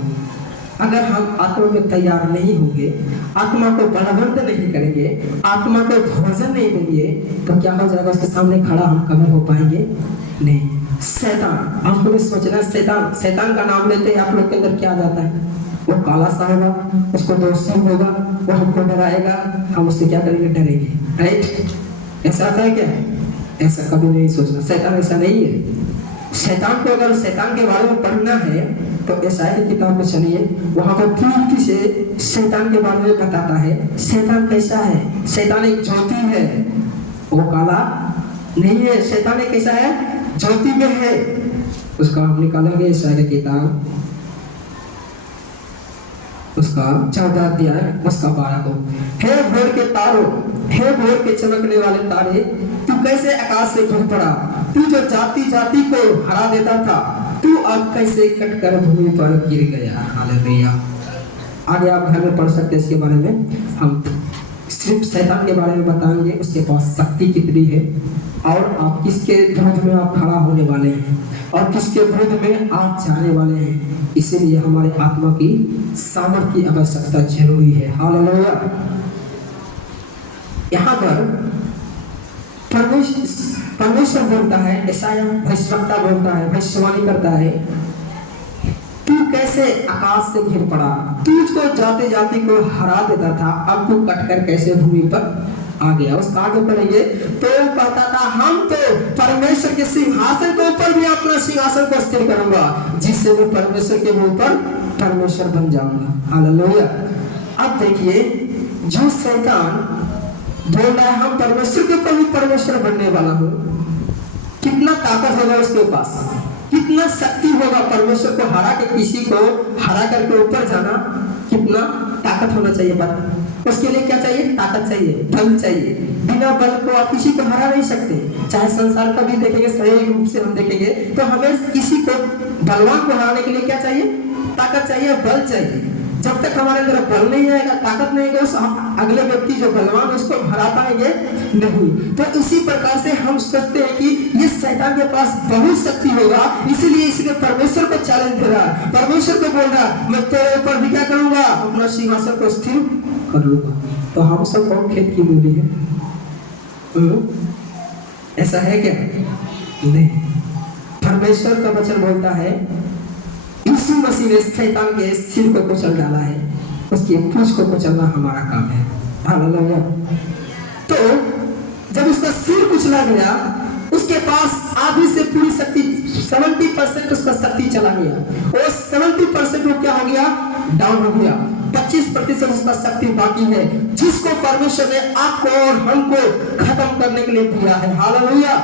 अगर हम आत्मा में तैयार नहीं होंगे, आत्मा को बलवंत नहीं करेंगे, आत्मा को भोजन नहीं देंगे, तो क्या हो जाएगा? उसके सामने खड़ा हम कभी हो पाएंगे नहीं। शैतान, आपको भी सोचना, शैतान का नाम लेते हैं आप लोग के अंदर क्या जाता है? वो काला सा होगा, उसको दोस्ती होगा, वो हमको डराएगा, हम उससे क्या करेंगे? डरेंगे। राइट? ऐसा आता है क्या? ऐसा कभी नहीं सोचना। शैतान ऐसा नहीं है। शैतान को अगर शैतान के बारे में पढ़ना है तो ईसाई की किताब में चलिए, वहाँ पर पूरी से शैतान के बारे में बताता है। शैतान कैसा है? शैतान एक ज्योति है, वो काला नहीं है। शैतान एक कैसा है? ज्योति में है। उसका हम निकालेंगे ईसाई की किताब उसका 14 अध्याय उसका 12 को, हे भोर के तारों, हे भोर के चमकने वाले तारे, तू कैसे आकाश से गिर पड़ा, तू जो जाति जाति को हरा देता था, तू अब कैसे कटकर भूमि पर गिर गया। हालेलुया। आगे आप घर में पढ़ सकते हैं इसके बारे में। हम सिर्फ शैतान के बारे में बताएंगे, उसके पास शक्ति कितनी है और आप किसके विरुद्ध में आप खड़ा होने वाले हैं और किसके विरुद्ध में आप जाने वाले हैं। इसीलिए हमारे आत्मा की सामर्थ्य की आवश्यकता जरूरी है। हालेलुया। यहाँ पर परमेश्वर बोलता है, यशायाह भविष्यवक्ता बोलता है, भविष्यवाणी करता है, तू कैसे आकाश से गिर पड़ा, तुझको जाति जाति को हरा देता था, अब तू कटकर कैसे भूमि पर आ गया। उसका आगे पढ़ेंगे तो कहता था, हम तो परमेश्वर के सिंहासन के ऊपर भी अपना सिंहासन को स्थिर करूंगा, जिससे मैं परमेश्वर के ऊपर परमेश्वर बन जाऊंगा। हालेलुया। अब देखिए, जो शैतान बोल रहा है हम परमेश्वर के ऊपर भी परमेश्वर बनने वाला हूँ, कितना ताकत होगा उसके पास, कितना शक्ति होगा परमेश्वर को हरा के किसी को हरा करके ऊपर जाना, कितना ताकत होना चाहिए। पर उसके लिए क्या चाहिए? ताकत चाहिए, बल चाहिए। बिना बल को आप किसी को हरा नहीं सकते। चाहे संसार का भी देखेंगे, सही रूप से हम देखेंगे तो हमें किसी को बलवान को हराने के लिए क्या चाहिए? ताकत चाहिए, बल चाहिए। जब तक हमारे अंदर बल नहीं आएगा, ताकत नहीं आएगा, उस अगले व्यक्ति जो बलवान उसको हरा पाएंगे नहीं। तो इसी प्रकार से हम सोचते हैं कि ये शैतान के पास बहुत शक्ति होगा, इसीलिए परमेश्वर को चैलेंज दे रहा है, परमेश्वर को बोल रहा है मैं तेरे ऊपर भी क्या करूंगा, अपना सिंहासन को स्थिर कर लूंगा। तो हम सब कौन खेत की मूली है? ऐसा है क्या? नहीं। परमेश्वर का वचन बोलता है यीशु मसीह ने शैतान के सिर को कुचल डाला है, उसकी पूंछ को कुचलना हमारा काम है। हालेलुया। तो जब उसका सिर कुचला गया, उसके पास आधी से पूरी शक्ति 70% उसका शक्ति चला गया, और 70% वो क्या हो गया? डाउन हो गया। 25% उसका शक्ति बाकी है, जिसको परमेश्वर ने आपको और हमको खत्म करने के लिए दिया है। हालेलुया।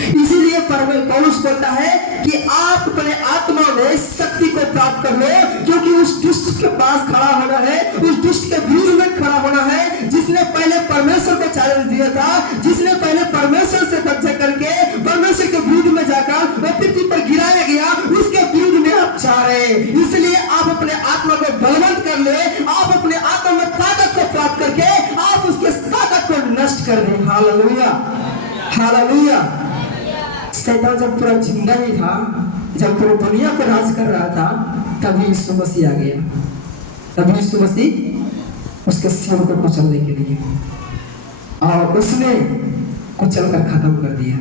इसीलिए पौलुस बोलता है कि आप अपने आत्मा में शक्ति को प्राप्त कर लो, क्योंकि उस दुष्ट के पास खड़ा होना है, उस दुष्ट के विरुद्ध में खड़ा होना है, जिसने पहले परमेश्वर को चैलेंज दिया था, जिसने पहले परमेश्वर से बच्चा करके परमेश्वर के विरुद्ध में जाकर वो पृथ्वी पर गिराया गया, उसके विरुद्ध में आप जा रहे हैं। इसलिए आप अपने आत्मा को बलवंत कर ले, आप अपने आत्मा में ताकत को प्राप्त करके आप उसके ताकत को नष्ट कर दें। हालेलुया। हालेलुया। शैतान जब पूरा जिंदा ही था, जब पूरी दुनिया पर राज कर रहा था, तभी यीशु मसीह आ गया। तभी यीशु मसीह उसके सिर को कुचलने के लिए, और उसने कुचल कर खत्म कर दिया।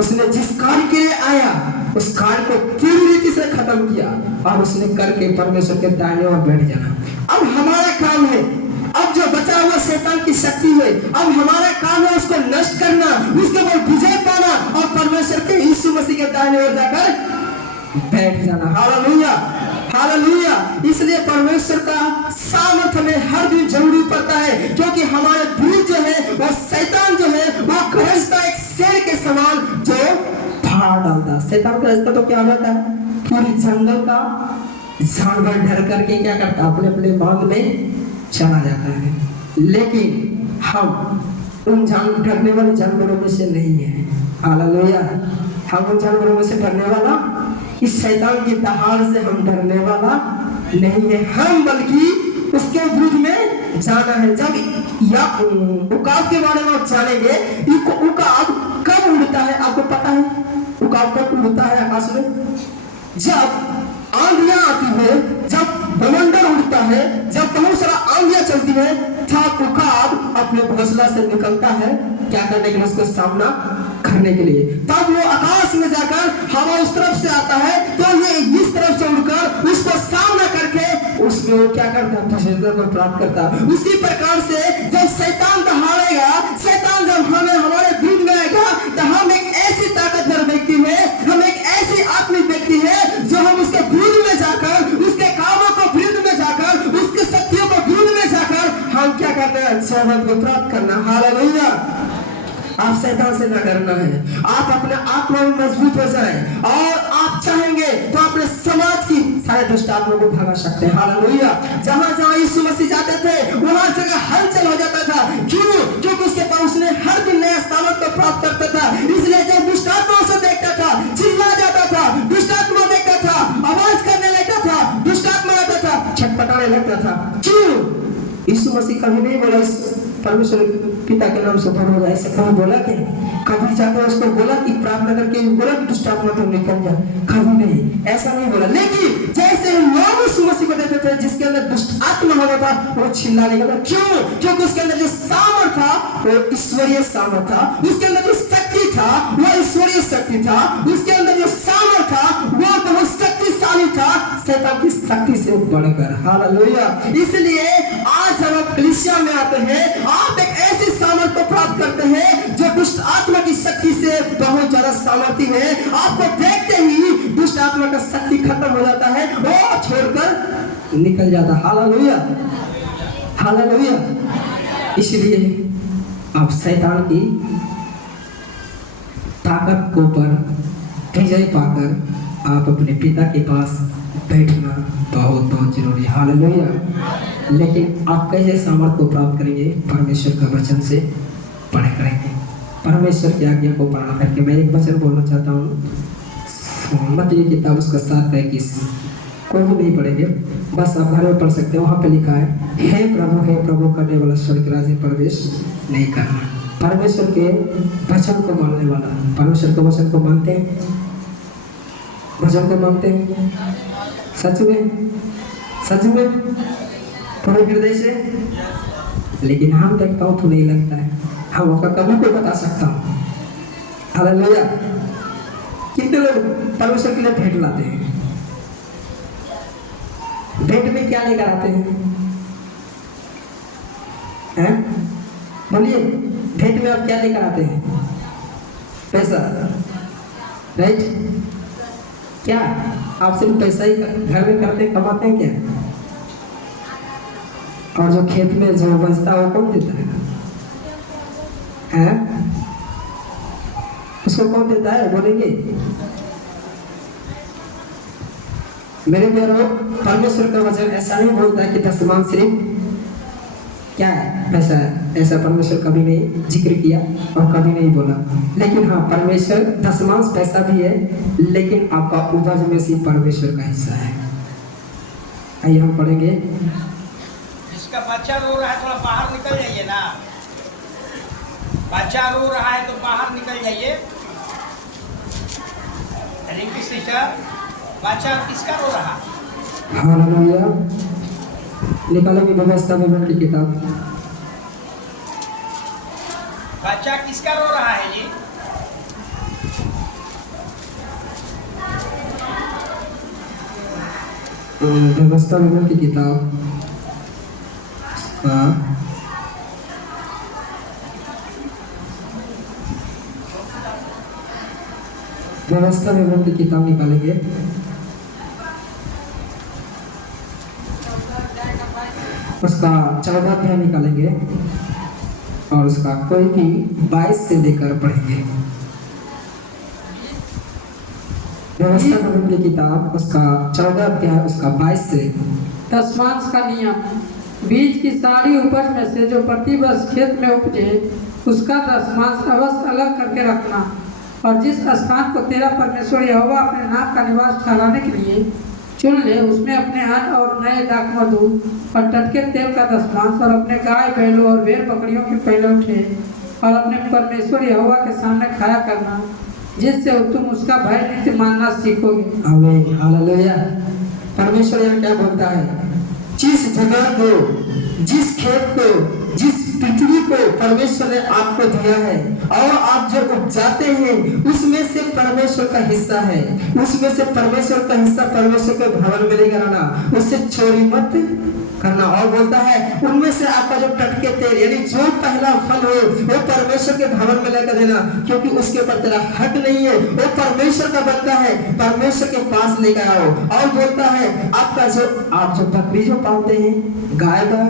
उसने जिस कार्य के लिए आया उस कार्य को पूरी रीति से खत्म किया, और उसने करके परमेश्वर के दाहिने ओर बैठ जाना। अब हमारा काम है, अब जो बचा हुआ शैतान की शक्ति है, अब हमारा काम है उसको नष्ट करना, उसके ऊपर विजय पाना, और परमेश्वर के यीशु मसीह के दाहिने ओर जाकर बैठ जाना। हालेलुया। हालेलुया। इसलिए परमेश्वर का सामर्थ्य हमें हर दिन जरूरी पड़ता है, क्योंकि हमारे विरुद्ध जो है वो शैतान जो है वो गरजता एक शेर के समान जो फाड़ डालता। शैतान गरजता तो क्या होता है? पूरी जंगल का जानवर डर करके क्या करता? अपने अपने बाग में चला जाता है। लेकिन हम उन डरने वाले जानवरों में से नहीं है। हालेलुया। हम उन जानवरों में से डरने वाला, इस शैतान की दहाड़ से हम डरने वाला नहीं है, हम बल्कि उसके विरुद्ध में जाना है। जब या उकाब के बारे में आप जानेंगे, उकाब कब उड़ता है आपको पता है? उकाब कब उड़ता है आकाश में? जब आंधियां आती है, जब बवंडर उड़ता है, जब बहुत सारा आंधियां चलती है, तब उकाब अपने घोंसला से निकलता है क्या करने के लिए? उसको सामना करने के लिए। तब वो आकाश में जाकर हवा उस तरफ से आता है, तो ये इस तरफ से उड़कर उसको सामना करके उसमें वो क्या करता है? प्रसिद्धता को प्राप्त करता है। उसी प्रकार से जब शैतान दहाड़ेगा, शैतान जब हमें हमारे विरुद्ध में आएगा, तो हम एक ऐसी ताकतवर व्यक्ति है, हम एक ऐसी आत्मिक व्यक्ति है जो हम उसके विरुद्ध में जाकर, उसके कामों को विरुद्ध में जाकर, उसके शक्तियों को विरुद्ध में जाकर हम क्या करते हैं? जय को प्राप्त करना। हालेलुया। आप शैतान से न डरना है, आप अपने आत्मा में मजबूत हो जाएं, और आप चाहेंगे तो अपने समाज की सारे दुष्ट आत्मा को भगा सकते हैं। हालेलुया। जहां जहां यीशु मसीह जाते थे वहां जगह हलचल हो जाता था। क्यों? क्योंकि उसके पास उसने हर दिन नया सामर्थ को प्राप्त करता था। इसलिए जब दुष्ट आत्मा उसे देखता था चिल्ला जाता था, दुष्ट आत्मा देखता था आवाज करने लगता था, दुष्ट आत्मा आता था छटपटाने लगता था। क्यों? यीशु मसीह कभी नहीं बोला इस परमेश्वर पिता के नाम से भर हो जाए, ऐसा कभी बोला क्या? कभी जाकर उसको बोला कि प्रार्थना करके बोला कि दुष्ट आत्मा तो निकल जा? कभी नहीं, ऐसा नहीं बोला। लेकिन जैसे लोग यीशु मसीह को देखते थे जिसके अंदर दुष्ट आत्मा होता था वो चिल्लाने लगा। क्यों? क्योंकि उसके अंदर जो सामर्थ था वो ईश्वरीय सामर्थ था, उसके अंदर जो शक्ति था वो ईश्वरीय शक्ति था, उसके अंदर जो सामर्थ था वो बहुत शक्तिशाली था, शैतान की शक्ति से बढ़कर। हालेलुया। इसलिए आज जब आप कलीसिया में आते हैं आप एक ऐसी सामर्थ को प्राप्त करते हैं जो दुष्ट आत्मा की शक्ति से बहुत ज्यादा सामर्थ्य है। आपको देखते ही दुष्ट आत्मा का शक्ति खत्म हो जाता है, वो छोड़कर निकल जाता है। Hallelujah, hallelujah. इसलिए आप शैतान की ताकत को पर विजय पाकर आप अपने पिता के पास बैठना बहुत बहुत जरूरी। हालेलुया। लेकिन आप कैसे सामर्थ को प्राप्त करेंगे? परमेश्वर का वचन से पढ़े करेंगे, परमेश्वर की आज्ञा को पालन करके। मैं एक वचन बोलना चाहता हूँ, मत्ती की किताब उसका 7:21, कोई भी नहीं पढ़ेंगे, बस आप घर में पढ़ सकते हैं। वहाँ पे लिखा है, हे प्रभु करने वाला स्वर्ग राज्य में प्रवेश नहीं करना। परमेश्वर के वचन को मानने वाला, परमेश्वर के वचन को मानते हैं, वचन को मानते हैं सच में, सच में पूरे हृदय से। लेकिन हम देखता हूँ तो नहीं लगता है, हम उसका कभी को बता सकता हूँ। हालेलुया। कितने लोग परमेश्वर के लिए भेंट लाते हैं? भेंट में क्या लेकर आते हैं? बोलिए, भेंट में आप क्या लेकर आते हैं? पैसा, राइट? क्या आप सिर्फ पैसा ही घर में करते कमाते हैं क्या? और जो खेत में जो बचता है वो कौन देता है? उसको कौन देता है? बोलेंगे मेरे प्यारो, परमेश्वर का वचन ऐसा नहीं बोलता है कि दशमांश सिर्फ क्या है, पैसा है। ऐसा परमेश्वर कभी नहीं जिक्र किया और कभी नहीं बोला। लेकिन हाँ, परमेश्वर दशमांश पैसा भी है, लेकिन आपका उपज में से परमेश्वर का हिस्सा है। आइए हम पढ़ेंगे। जिसका बच्चा रो रहा है थोड़ा बाहर निकल जाइए ना, बच्चा रो रहा है तो बाहर निकल जाइए। रिंकी सिस्टर, बच्चा किसका रो रहा? हालेलुया। निकालेंगे व्यवस्था विवरण की किताब। बच्चा किसका रो रहा है जी? व्यवस्था विवरण की किताब व्यवस्था विवरण की किताब निकालेंगे। उसका 14 अध्याय निकालेंगे और उसका कोई भी 22 से लेकर पढ़ेंगे। व्यवस्था विवरण की किताब उसका 14 अध्याय उसका 22 से। दशमांश का नियम, बीज की सारी उपज में से जो प्रतिवर्ष खेत में उपजे उसका दशमांश अवश्य अलग करके रखना, और जिस स्थान को तेरा परमेश्वर यहोवा अपने नाम का निवास ठहराने के लिए चुन ले उसमें अपने अन्न और नए दाखमधु और टटके तेल का दशमांश और अपने गाय बैलों और भेड़ बकरियों के पहले उठे और अपने परमेश्वर यहोवा के सामने खाया करना, जिससे तुम उसका भय नित्य मानना सीखोगे। आमीन, हालेलुया। परमेश्वर यहाँ क्या बोलता है? जिस जगह को, जिस खेत को, जिस पृथ्वी को परमेश्वर ने आपको दिया है और आप जो उपजाते हैं उसमें से परमेश्वर का हिस्सा है, उसमें से परमेश्वर का हिस्सा परमेश्वर के भवन में लेकर आना, उससे चोरी मत करना। और बोलता है उनमें से आपका जो टटके तेल यानी जो पहला फल हो वो परमेश्वर के भवन में लेकर देना, क्योंकि उसके ऊपर तेरा हक नहीं है, वो परमेश्वर का बनता है, परमेश्वर के पास लेकर आओ। और बोलता है आपका जो आप जो बकरी जो पालते हैं, गाय गाय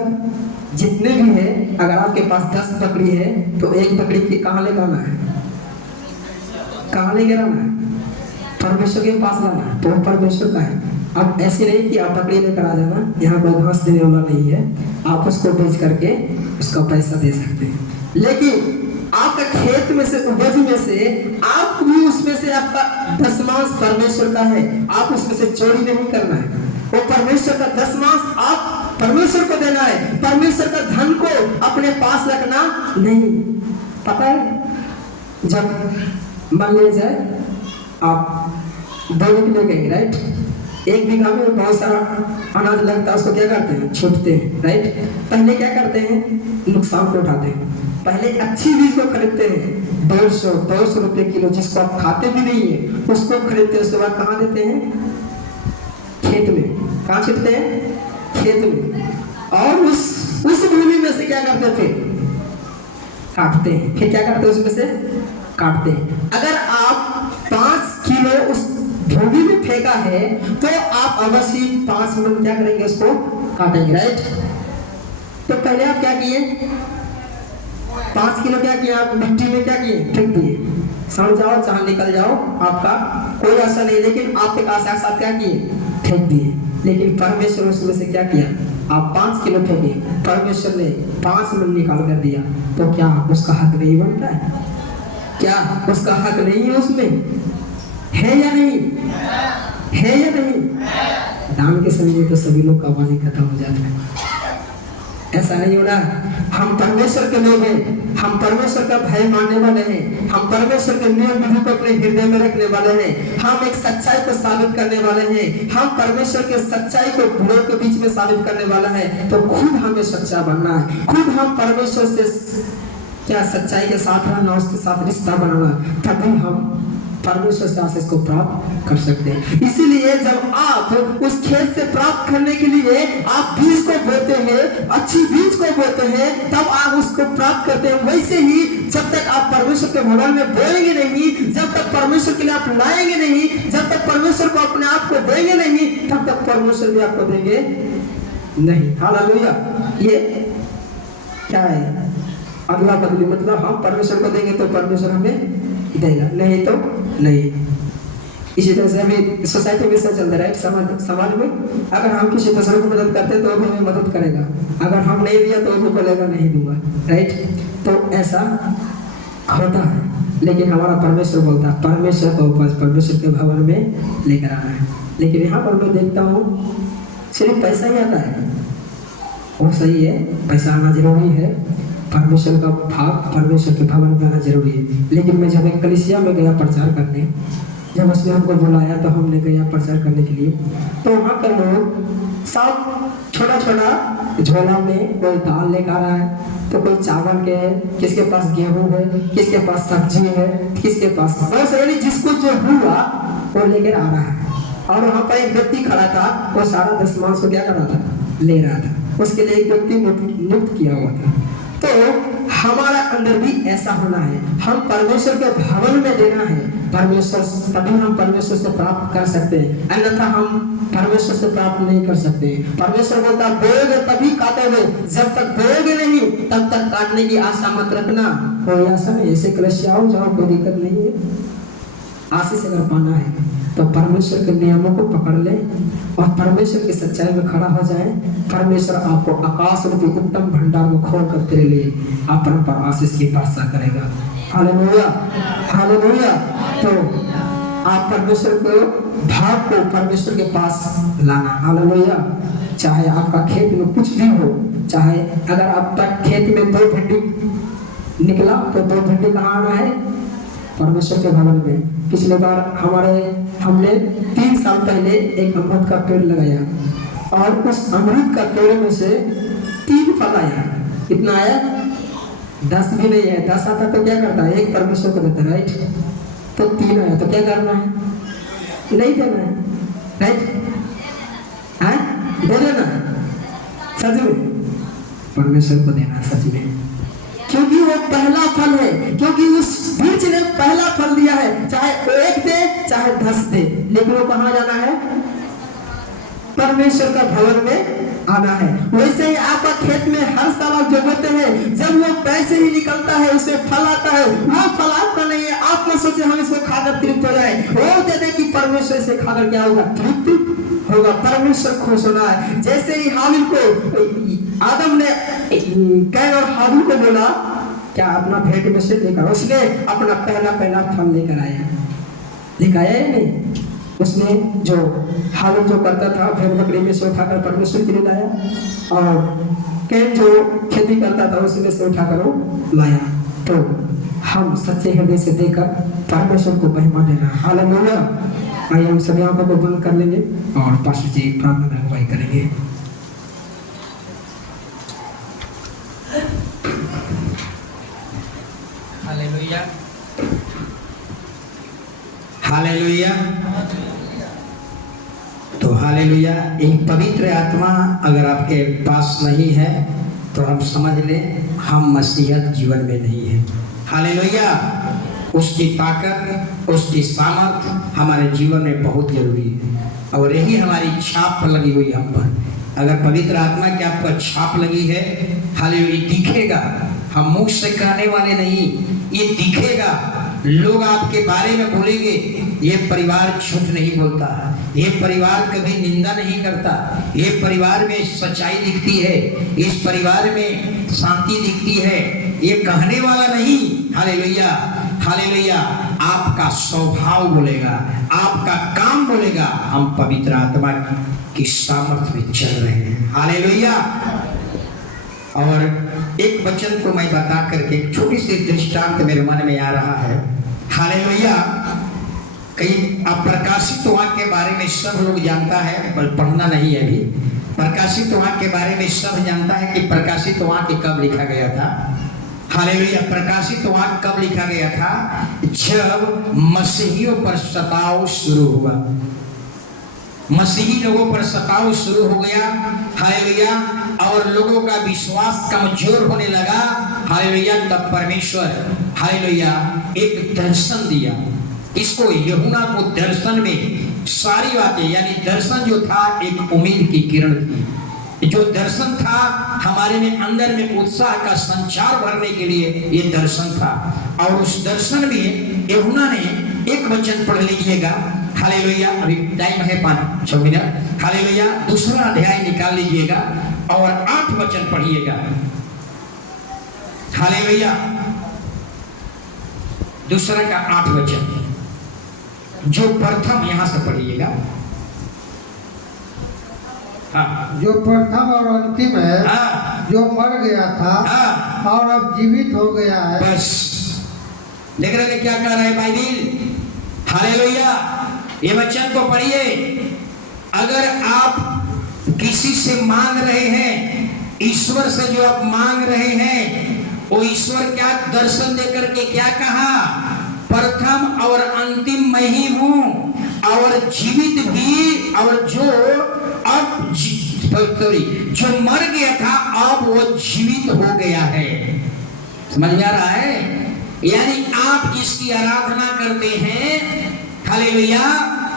जितने भी है, अगर आपके पास 10 बकरी है तो एक बकरी की कहाँ लेकर आना है? कहाँ लेकर आना है? परमेश्वर के पास लाना है, तो परमेश्वर का है। अब ऐसे नहीं कि आप बकरी लेकर आ जाना, यहाँ कोई घास देने वाला नहीं है, आप उसको बेच करके उसका पैसा दे सकते हैं। लेकिन आपका खेत में से उपज में से आप भी उसमें से आपका दशमांश परमेश्वर का है, आप उसमें से चोरी नहीं करना है। वो परमेश्वर का दशमांश आप परमेश्वर को देना है, परमेश्वर का धन को अपने पास रखना नहीं। पता है, जब मान लिया जाए आप 2 निकले गए, राइट, 1 बीघा में बहुत सारा अनाज लगता है, उसको क्या करते हैं, छुटते हैं, राइट। पहले क्या करते हैं, नुकसान को उठाते हैं। पहले अच्छी बीज को खरीदते हैं 150-200 रुपए किलो, जिसको आप खाते भी नहीं है, उसको खरीदते हैं। उसके बाद कहाँ देते हैं, खेत में। कहाँ छिटते हैं, खेत में। और उस भूमि में से क्या करते थे, काटते हैं। फिर क्या करते हैं, उसमें से काटते हैं। अगर आप 5 किलो उस भूमि में फेंका है तो आप अवश्य 5 मिनट क्या करेंगे, उसको काटेंगे, राइट। तो पहले आप क्या किए, 5 किलो क्या किया, आप मिट्टी में क्या किए, फेंक दिए, सड़ जाओ चाहे निकल जाओ, आपका कोई आशा नहीं। लेकिन आप एक आशा के साथ क्या किए, फेंक दिए। लेकिन परमेश्वर उसमें से क्या किया, आप 5 किलो फेंके, परमेश्वर ने 5 मिनट निकाल कर दिया, तो क्या उसका हक नहीं बनता है, क्या उसका हक नहीं है उसमें, है या नहीं, है या नहीं। दान के समय में तो सभी लोग का आवाज खत्म हो जाता है, ऐसा नहीं होना। हम परमेश्वर के लोग हैं, हम परमेश्वर का भय मानने वाले हैं, हम परमेश्वर के नियम विधि को अपने हृदय में रखने वाले हैं, हम एक सच्चाई को साबित करने वाले हैं, हम परमेश्वर के सच्चाई को बुरे के बीच में साबित करने वाला है। तो खुद हमें सच्चा बनना है, खुद हम परमेश्वर से क्या सच्चाई के साथ रहना, उसके साथ रिश्ता बनाना, तभी हम परमेश्वर से आशीष को प्राप्त कर सकते हैं। इसीलिए जब आप उस खेत से प्राप्त करने के लिए आप बीज को बोते हैं, अच्छी बीज को बोते हैं, तब आप उसको प्राप्त करते हैं। वैसे ही जब तक आप परमेश्वर के भवन में बोएंगे नहीं, जब तक परमेश्वर के लिए आप लाएंगे नहीं, जब तक परमेश्वर को अपने आप को देंगे नहीं, तब तक परमेश्वर भी आपको देंगे नहीं। हालेलुया। ये क्या है, अगला बदली, मतलब हम परमेश्वर को देंगे तो परमेश्वर हमें देगा, नहीं तो नहीं। इसी तरह से अभी सोसाइटी में चल रहा है, समाज में अगर हम किसी दूसरे को मदद करते हैं तो वो हमें मदद करेगा, अगर हम नहीं दिया तो वो बोलेगा नहीं दूंगा, राइट। तो ऐसा होता है। लेकिन हमारा परमेश्वर बोलता है परमेश्वर को परमेश्वर के भवन में लेकर आना है। लेकिन यहाँ पर मैं देखता हूँ सिर्फ पैसा ही आता है, वो सही है, पैसा आना जरूरी है, परमेश्वर का भाग परमेश्वर के भवन में आना जरूरी है। लेकिन मैं जब एक कलीसिया में गया प्रचार करने, जब उसने हमको बुलाया तो हमने गया प्रचार करने के लिए, तो वहाँ पर लोग सब छोटा छोटा झोला में कोई दाल लेकर आ रहा है, तो कोई चावल के है, किसके पास गेहूं है, किसके पास सब्जी है, किसके पास यानी जिसको जो हुआ वो लेकर आ रहा है। और वहाँ पर एक व्यक्ति खड़ा था, वो सारा दशमांश को क्या कर रहा था, ले रहा था। उसके लिए एक व्यक्ति नियुक्त किया हुआ था। तो हमारा अंदर भी ऐसा होना है, हम परमेश्वर के भवन में देना है, परमेश्वर, तभी हम परमेश्वर से प्राप्त कर सकते हैं, अन्यथा हम परमेश्वर से प्राप्त नहीं कर सकते। परमेश्वर बोलता है बोओगे तभी काटोगे, जब तक बोओगे नहीं तब तक काटने की आशा मत रखना। कोई आशा नहीं, ऐसे कलशिया हो जाओ, कोई दिक्कत नहीं है। आशीष अगर पाना है तो परमेश्वर के नियमों को पकड़ ले और परमेश्वर की सच्चाई में खड़ा हो जाए। परमेश्वर आपको आकाश रूपी उत्तम भंडार को खोल कर तेरे लिए अपन पर आशीष की वर्षा करेगा। Hallelujah, hallelujah. तो आप परमेश्वर को भाव को परमेश्वर के पास लाना। हालेलुया। चाहे आपका खेत में कुछ भी हो, चाहे अगर आप तक खेत में 2 भिंडी निकला तो 2 भिंडी कहाँ आना है, परमेश्वर के भवन में। पिछले बार हमने 3 साल पहले एक अमरूद का पेड़ लगाया और उस अमरूद का पेड़ में से 3 फल आया। कितना आया, 10 भी नहीं है। 10 आता तो क्या करता है, एक परमेश्वर को देता, राइट। तो 3 आया तो क्या करना है, नहीं देना है, राइट, दे देना सच में, परमेश्वर को देना सच में, क्योंकि वो पहला फल है, क्योंकि उस वृक्ष ने पहला फल दिया है। चाहे 1 दे चाहे 10 दे, लेकिन वो कहाँ जाना है, परमेश्वर का भवन में आना है। वैसे ही आपका खेत में हर साल आप जो बोते हैं, जब वो पैसे ही निकलता है, उसमें फल आता है, वो फल आपका नहीं है। आप न सोचे हम इसको खाकर तृप्त हो जाए, वो दे दे कि परमेश्वर से खाकर क्या होगा, तृप्त होगा, परमेश्वर खुश होना है। जैसे ही हाबिल को आदम ने कैन और हाबिल को बोला क्या अपना भेंट में से लेकर, उसने अपना पहला फल लेकर आया, लेकर आया या नहीं? उसने जो हाबिल जो करता था भेड़ बकरी में से उठाकर परमेश्वर के लिए लाया, और कैन जो खेती करता था उसमें से उठाकर वो लाया। तो हम सच्चे हृदय से देकर परमेश्वर को महिमा देना। हालेलुया। आइए हम सभी आंखों को बंद कर लेंगे और पास्टर जी प्रार्थना अगुवाई करेंगे। हालेलुया। हालेलुया। तो हालेलुया, एक पवित्र आत्मा अगर आपके पास नहीं है तो हम समझ लें हम मसीहत जीवन में नहीं है। हालेलुया। उसकी ताकत, उसकी सामर्थ हमारे जीवन में बहुत जरूरी है, और यही हमारी छाप लगी हुई हम पर। अगर पवित्र आत्मा की आप पर छाप लगी है, हालेलुया, दिखेगा। हम मुंह से कहने वाले नहीं, ये दिखेगा। लोग आपके बारे में बोलेंगे ये परिवार झूठ नहीं बोलता, ये परिवार कभी निंदा नहीं करता, ये परिवार में सच्चाई दिखती है, इस परिवार में शांति दिखती है, ये कहने वाला नहीं। हालेलुया। हालेलुया। आपका स्वभाव बोलेगा, आपका काम बोलेगा हम पवित्र आत्मा की सामर्थ्य में चल रहे हैं। हालेलुया। और एक वचन को मैं बता करके एक छोटी सी दृष्टांत मेरे मन में आ रहा है। हालेलुया। कई आप प्रकाशित वाक्य के बारे में सब लोग जानता है, पर पढ़ना नहीं है अभी। प्रकाशित वाक्य के बारे में सब जानता है कि प्रकाशित वाक्य कब लिखा गया था। हालेलुया। प्रकाशित वाक्य कब लिखा गया था? जब मसीहियों पर सताव शुरू हुआ, मसीही लोगों पर सताव शुरू हो गया। हालेलुया। और लोगों का विश्वास कमजोर होने लगा। हालेलुया। तब परमेश्वर हालेलुया एक दर्शन दिया। इसको यूहन्ना को दर्शन में सारी बातें, यानी दर्शन जो था एक उम्मीद की किरण थी। जो दर्शन था हमारे में अंदर में उत्साह का संचार भरने के लिए ये दर्शन था। और उस दर्शन में यूहन्ना ने एक वचन पढ़ लीजिएगा। हालेलुया। अभी टाइम है 5-6 मिनट। हालेलुया। दूसरा अध्याय निकाल लीजिएगा और 8 वचन पढ़िएगा। हालेलुया। दूसरा का 8 वचन, जो प्रथम यहां से पढ़िएगा। हाँ। जो प्रथम और अंतिम है, हाँ। जो मर गया था, हाँ। और अब जीवित हो गया है। बस देख रहे थे क्या कह रहा है बाइबिल। हालेलुया। ये वचन को पढ़िए। अगर आप किसी से मांग रहे हैं, ईश्वर से जो आप मांग रहे हैं, वो ईश्वर क्या दर्शन देकर के क्या कहा? प्रथम और अंतिम मैं ही हूं, और जीवित भी, और जो अब जो मर गया था अब वो जीवित हो गया है। समझ में आ रहा है? यानी आप जिसकी आराधना करते हैं, हालेलुया,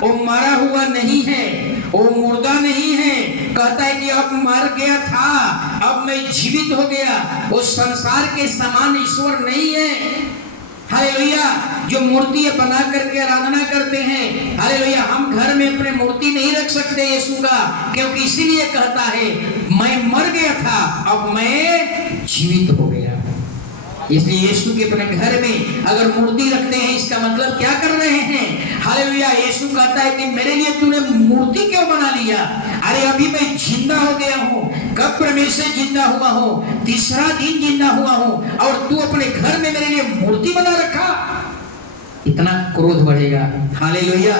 वो मरा हुआ नहीं है, वो मुर्दा नहीं है। कहता है कि अब मर गया था, अब मैं जीवित हो गया। वो संसार के समान ईश्वर नहीं है। हालेलुया। जो मूर्ति बना करके आराधना करते हैं, हालेलुया, हम घर में अपने मूर्ति नहीं रख सकते यीशु का, क्योंकि इसीलिए कहता है मैं मर गया था अब मैं जीवित हो गया। इसलिए यीशु के अपने घर में अगर मूर्ति रखते हैं, इसका मतलब क्या कर रहे हैं? हालेलुया। यीशु कहता है कि मेरे लिए तूने मूर्ति क्यों बना लिया? अरे अभी मैं जिंदा हो गया हूँ, कब्र में से जिंदा हुआ हूँ, तीसरा दिन जिंदा हुआ हूँ, और तू अपने घर में मेरे लिए मूर्ति बना रखा। इतना क्रोध बढ़ेगा। हालेलुया।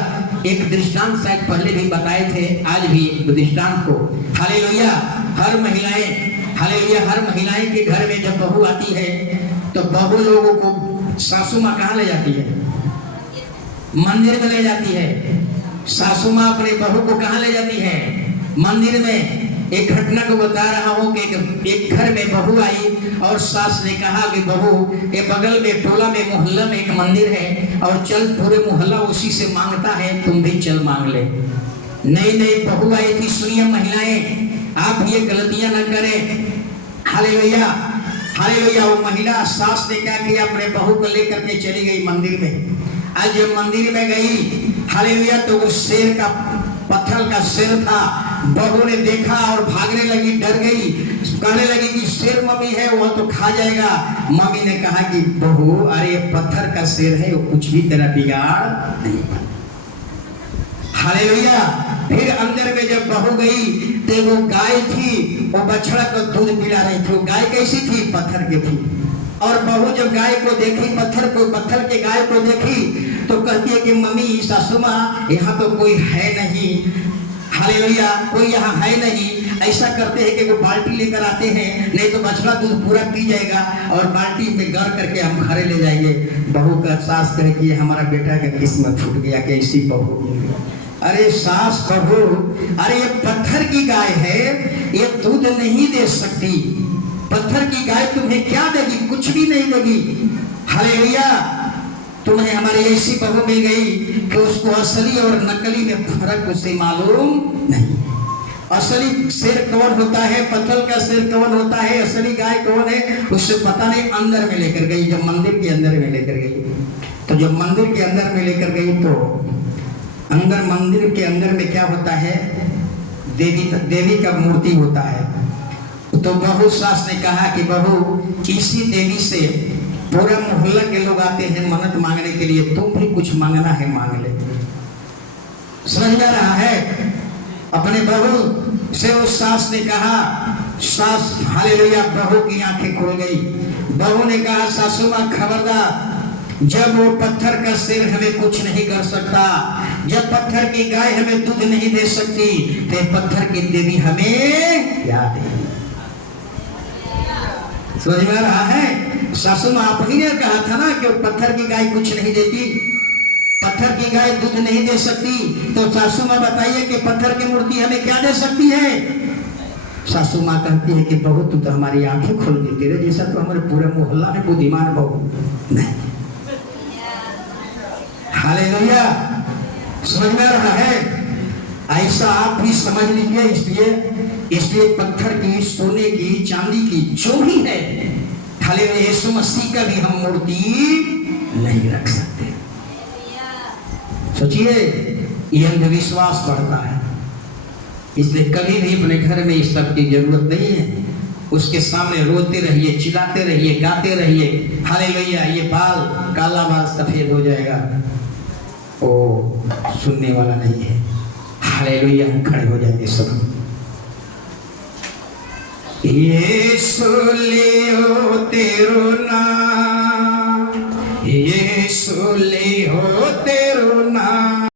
एक दृष्टांत शायद पहले भी बताए थे, आज भी एक दृष्टांत को। हालेलुया। हर महिलाएं, हालेलुया, हर महिलाएं के घर में जब बहू आती है तो बहू लोगों को सासू माँ कहाँ ले जाती है? मंदिर में ले जाती है। सासू माँ अपने बहू को कहाँ ले जाती है? मंदिर में। एक घटना को बता रहा हूँ कि एक घर में बहू आई और सास ने कहा कि बहू, ये बगल में टोला में मोहल्ला में एक मंदिर है और चल, पूरे मोहल्ला उसी से मांगता है, तुम भी चल मांग ले। नई नई बहू आई थी। सुनिए महिलाएं, आप ये गलतियां न करें। हालेलुया। हालेलुया। वो महिला सास ने क्या किया? अपने बहू को लेकर के चली गई मंदिर में। आज जब मंदिर में गई, हालेलुया, तो वो शेर का पत्थर का सिर था। बहू ने देखा और भागने लगी, डर गई, कहने लगी कि सिर मम्मी है वो तो खा जाएगा। मम्मी ने कहा कि बहू अरे ये पत्थर का सिर है, वो कुछ भी तेरा बिगाड़ नहीं पाएगा। हालेलुया। फिर अंदर में जब बहू गई तो वो गाय थी, वो बछड़ा को दूध पिला रही थी। वो गाय कैसी थी? पत्थर की थी। और बहू जब गाय को देखी, पत्थर के गाय को देखी तो कहती है कि मम्मी सासू माँ यहाँ तो कोई है नहीं। हालेलुया, कोई यहाँ है नहीं। ऐसा करते हैं कि वो बाल्टी लेकर आते हैं, नहीं तो बछड़ा दूध पूरा पी जाएगा और बाल्टी में गर करके हम घरे ले जाएंगे। बहू का सास कहे कि हमारा बेटा का किस्मत छूट गया कि ऐसी बहू मिल गई। अरे सास बहू, अरे ये पत्थर की गाय है, ये दूध नहीं दे सकती। पत्थर की गाय तुम्हें क्या देगी? कुछ भी नहीं देगी। हालेलुया। तुम्हें हमारी ऐसी बहू मिल गई कि उसको असली और नकली में फर्क उसे मालूम नहीं। असली शेर कौन होता है, पत्थर का शेर कौन होता है, असली गाय कौन है, उससे पता नहीं। अंदर में लेकर गई, जब मंदिर के अंदर में लेकर गई, तो जब मंदिर के अंदर में लेकर गई तो अंदर मंदिर के अंदर में क्या होता है? देवी का मूर्ति होता है। तो बहू सास ने कहा कि बहू इसी देवी से पूरा मोहल्ला के लोग आते हैं मन्नत मांगने के लिए, तुम भी कुछ मांगना है मांग ले। समझ में रहा है? अपने बहू से उस सास ने कहा, सास हालेलुया, बहू की आंखें खुल गई। बहू ने कहा सासू माँ खबरदार, जब वो पत्थर का सिर हमें कुछ नहीं कर सकता, जब पत्थर की गाय हमें दूध नहीं दे सकती, तो पत्थर की देवी हमें क्या देगी? समझ में रहा है? सासू माँ आप ही ने कहा था ना कि पत्थर की गाय कुछ नहीं देती, पत्थर की गाय दूध नहीं दे सकती। तो सासू माँ बताइए कि पत्थर की मूर्ति हमें क्या दे सकती है? सासू माँ कहती है कि बहू तू तो हमारी आंखें खोल दी, तेरे जैसा तो हमारे पूरे मोहल्ला में बुद्धिमान बहू नहीं। हालेलुया। समझ में रहा है? ऐसा आप भी समझ लीजिए। इसलिए पत्थर की, सोने की, चांदी की जो भी है, हालेलुया, यीशु मसीह का भी हम मूर्ति नहीं रख सकते। सोचिए, ये अंधविश्वास बढ़ता है। इसलिए कभी भी अपने घर में इस सब की जरूरत नहीं है। उसके सामने रोते रहिए, चिल्लाते रहिए, गाते रहिए, हालेलुया, ये बाल काला बाल सफेद हो जाएगा, ओ सुनने वाला नहीं है। हालेलुया, खड़े हो जाएंगे सब। यीशु लियो तेरो नाम, यीशु लियो तेरो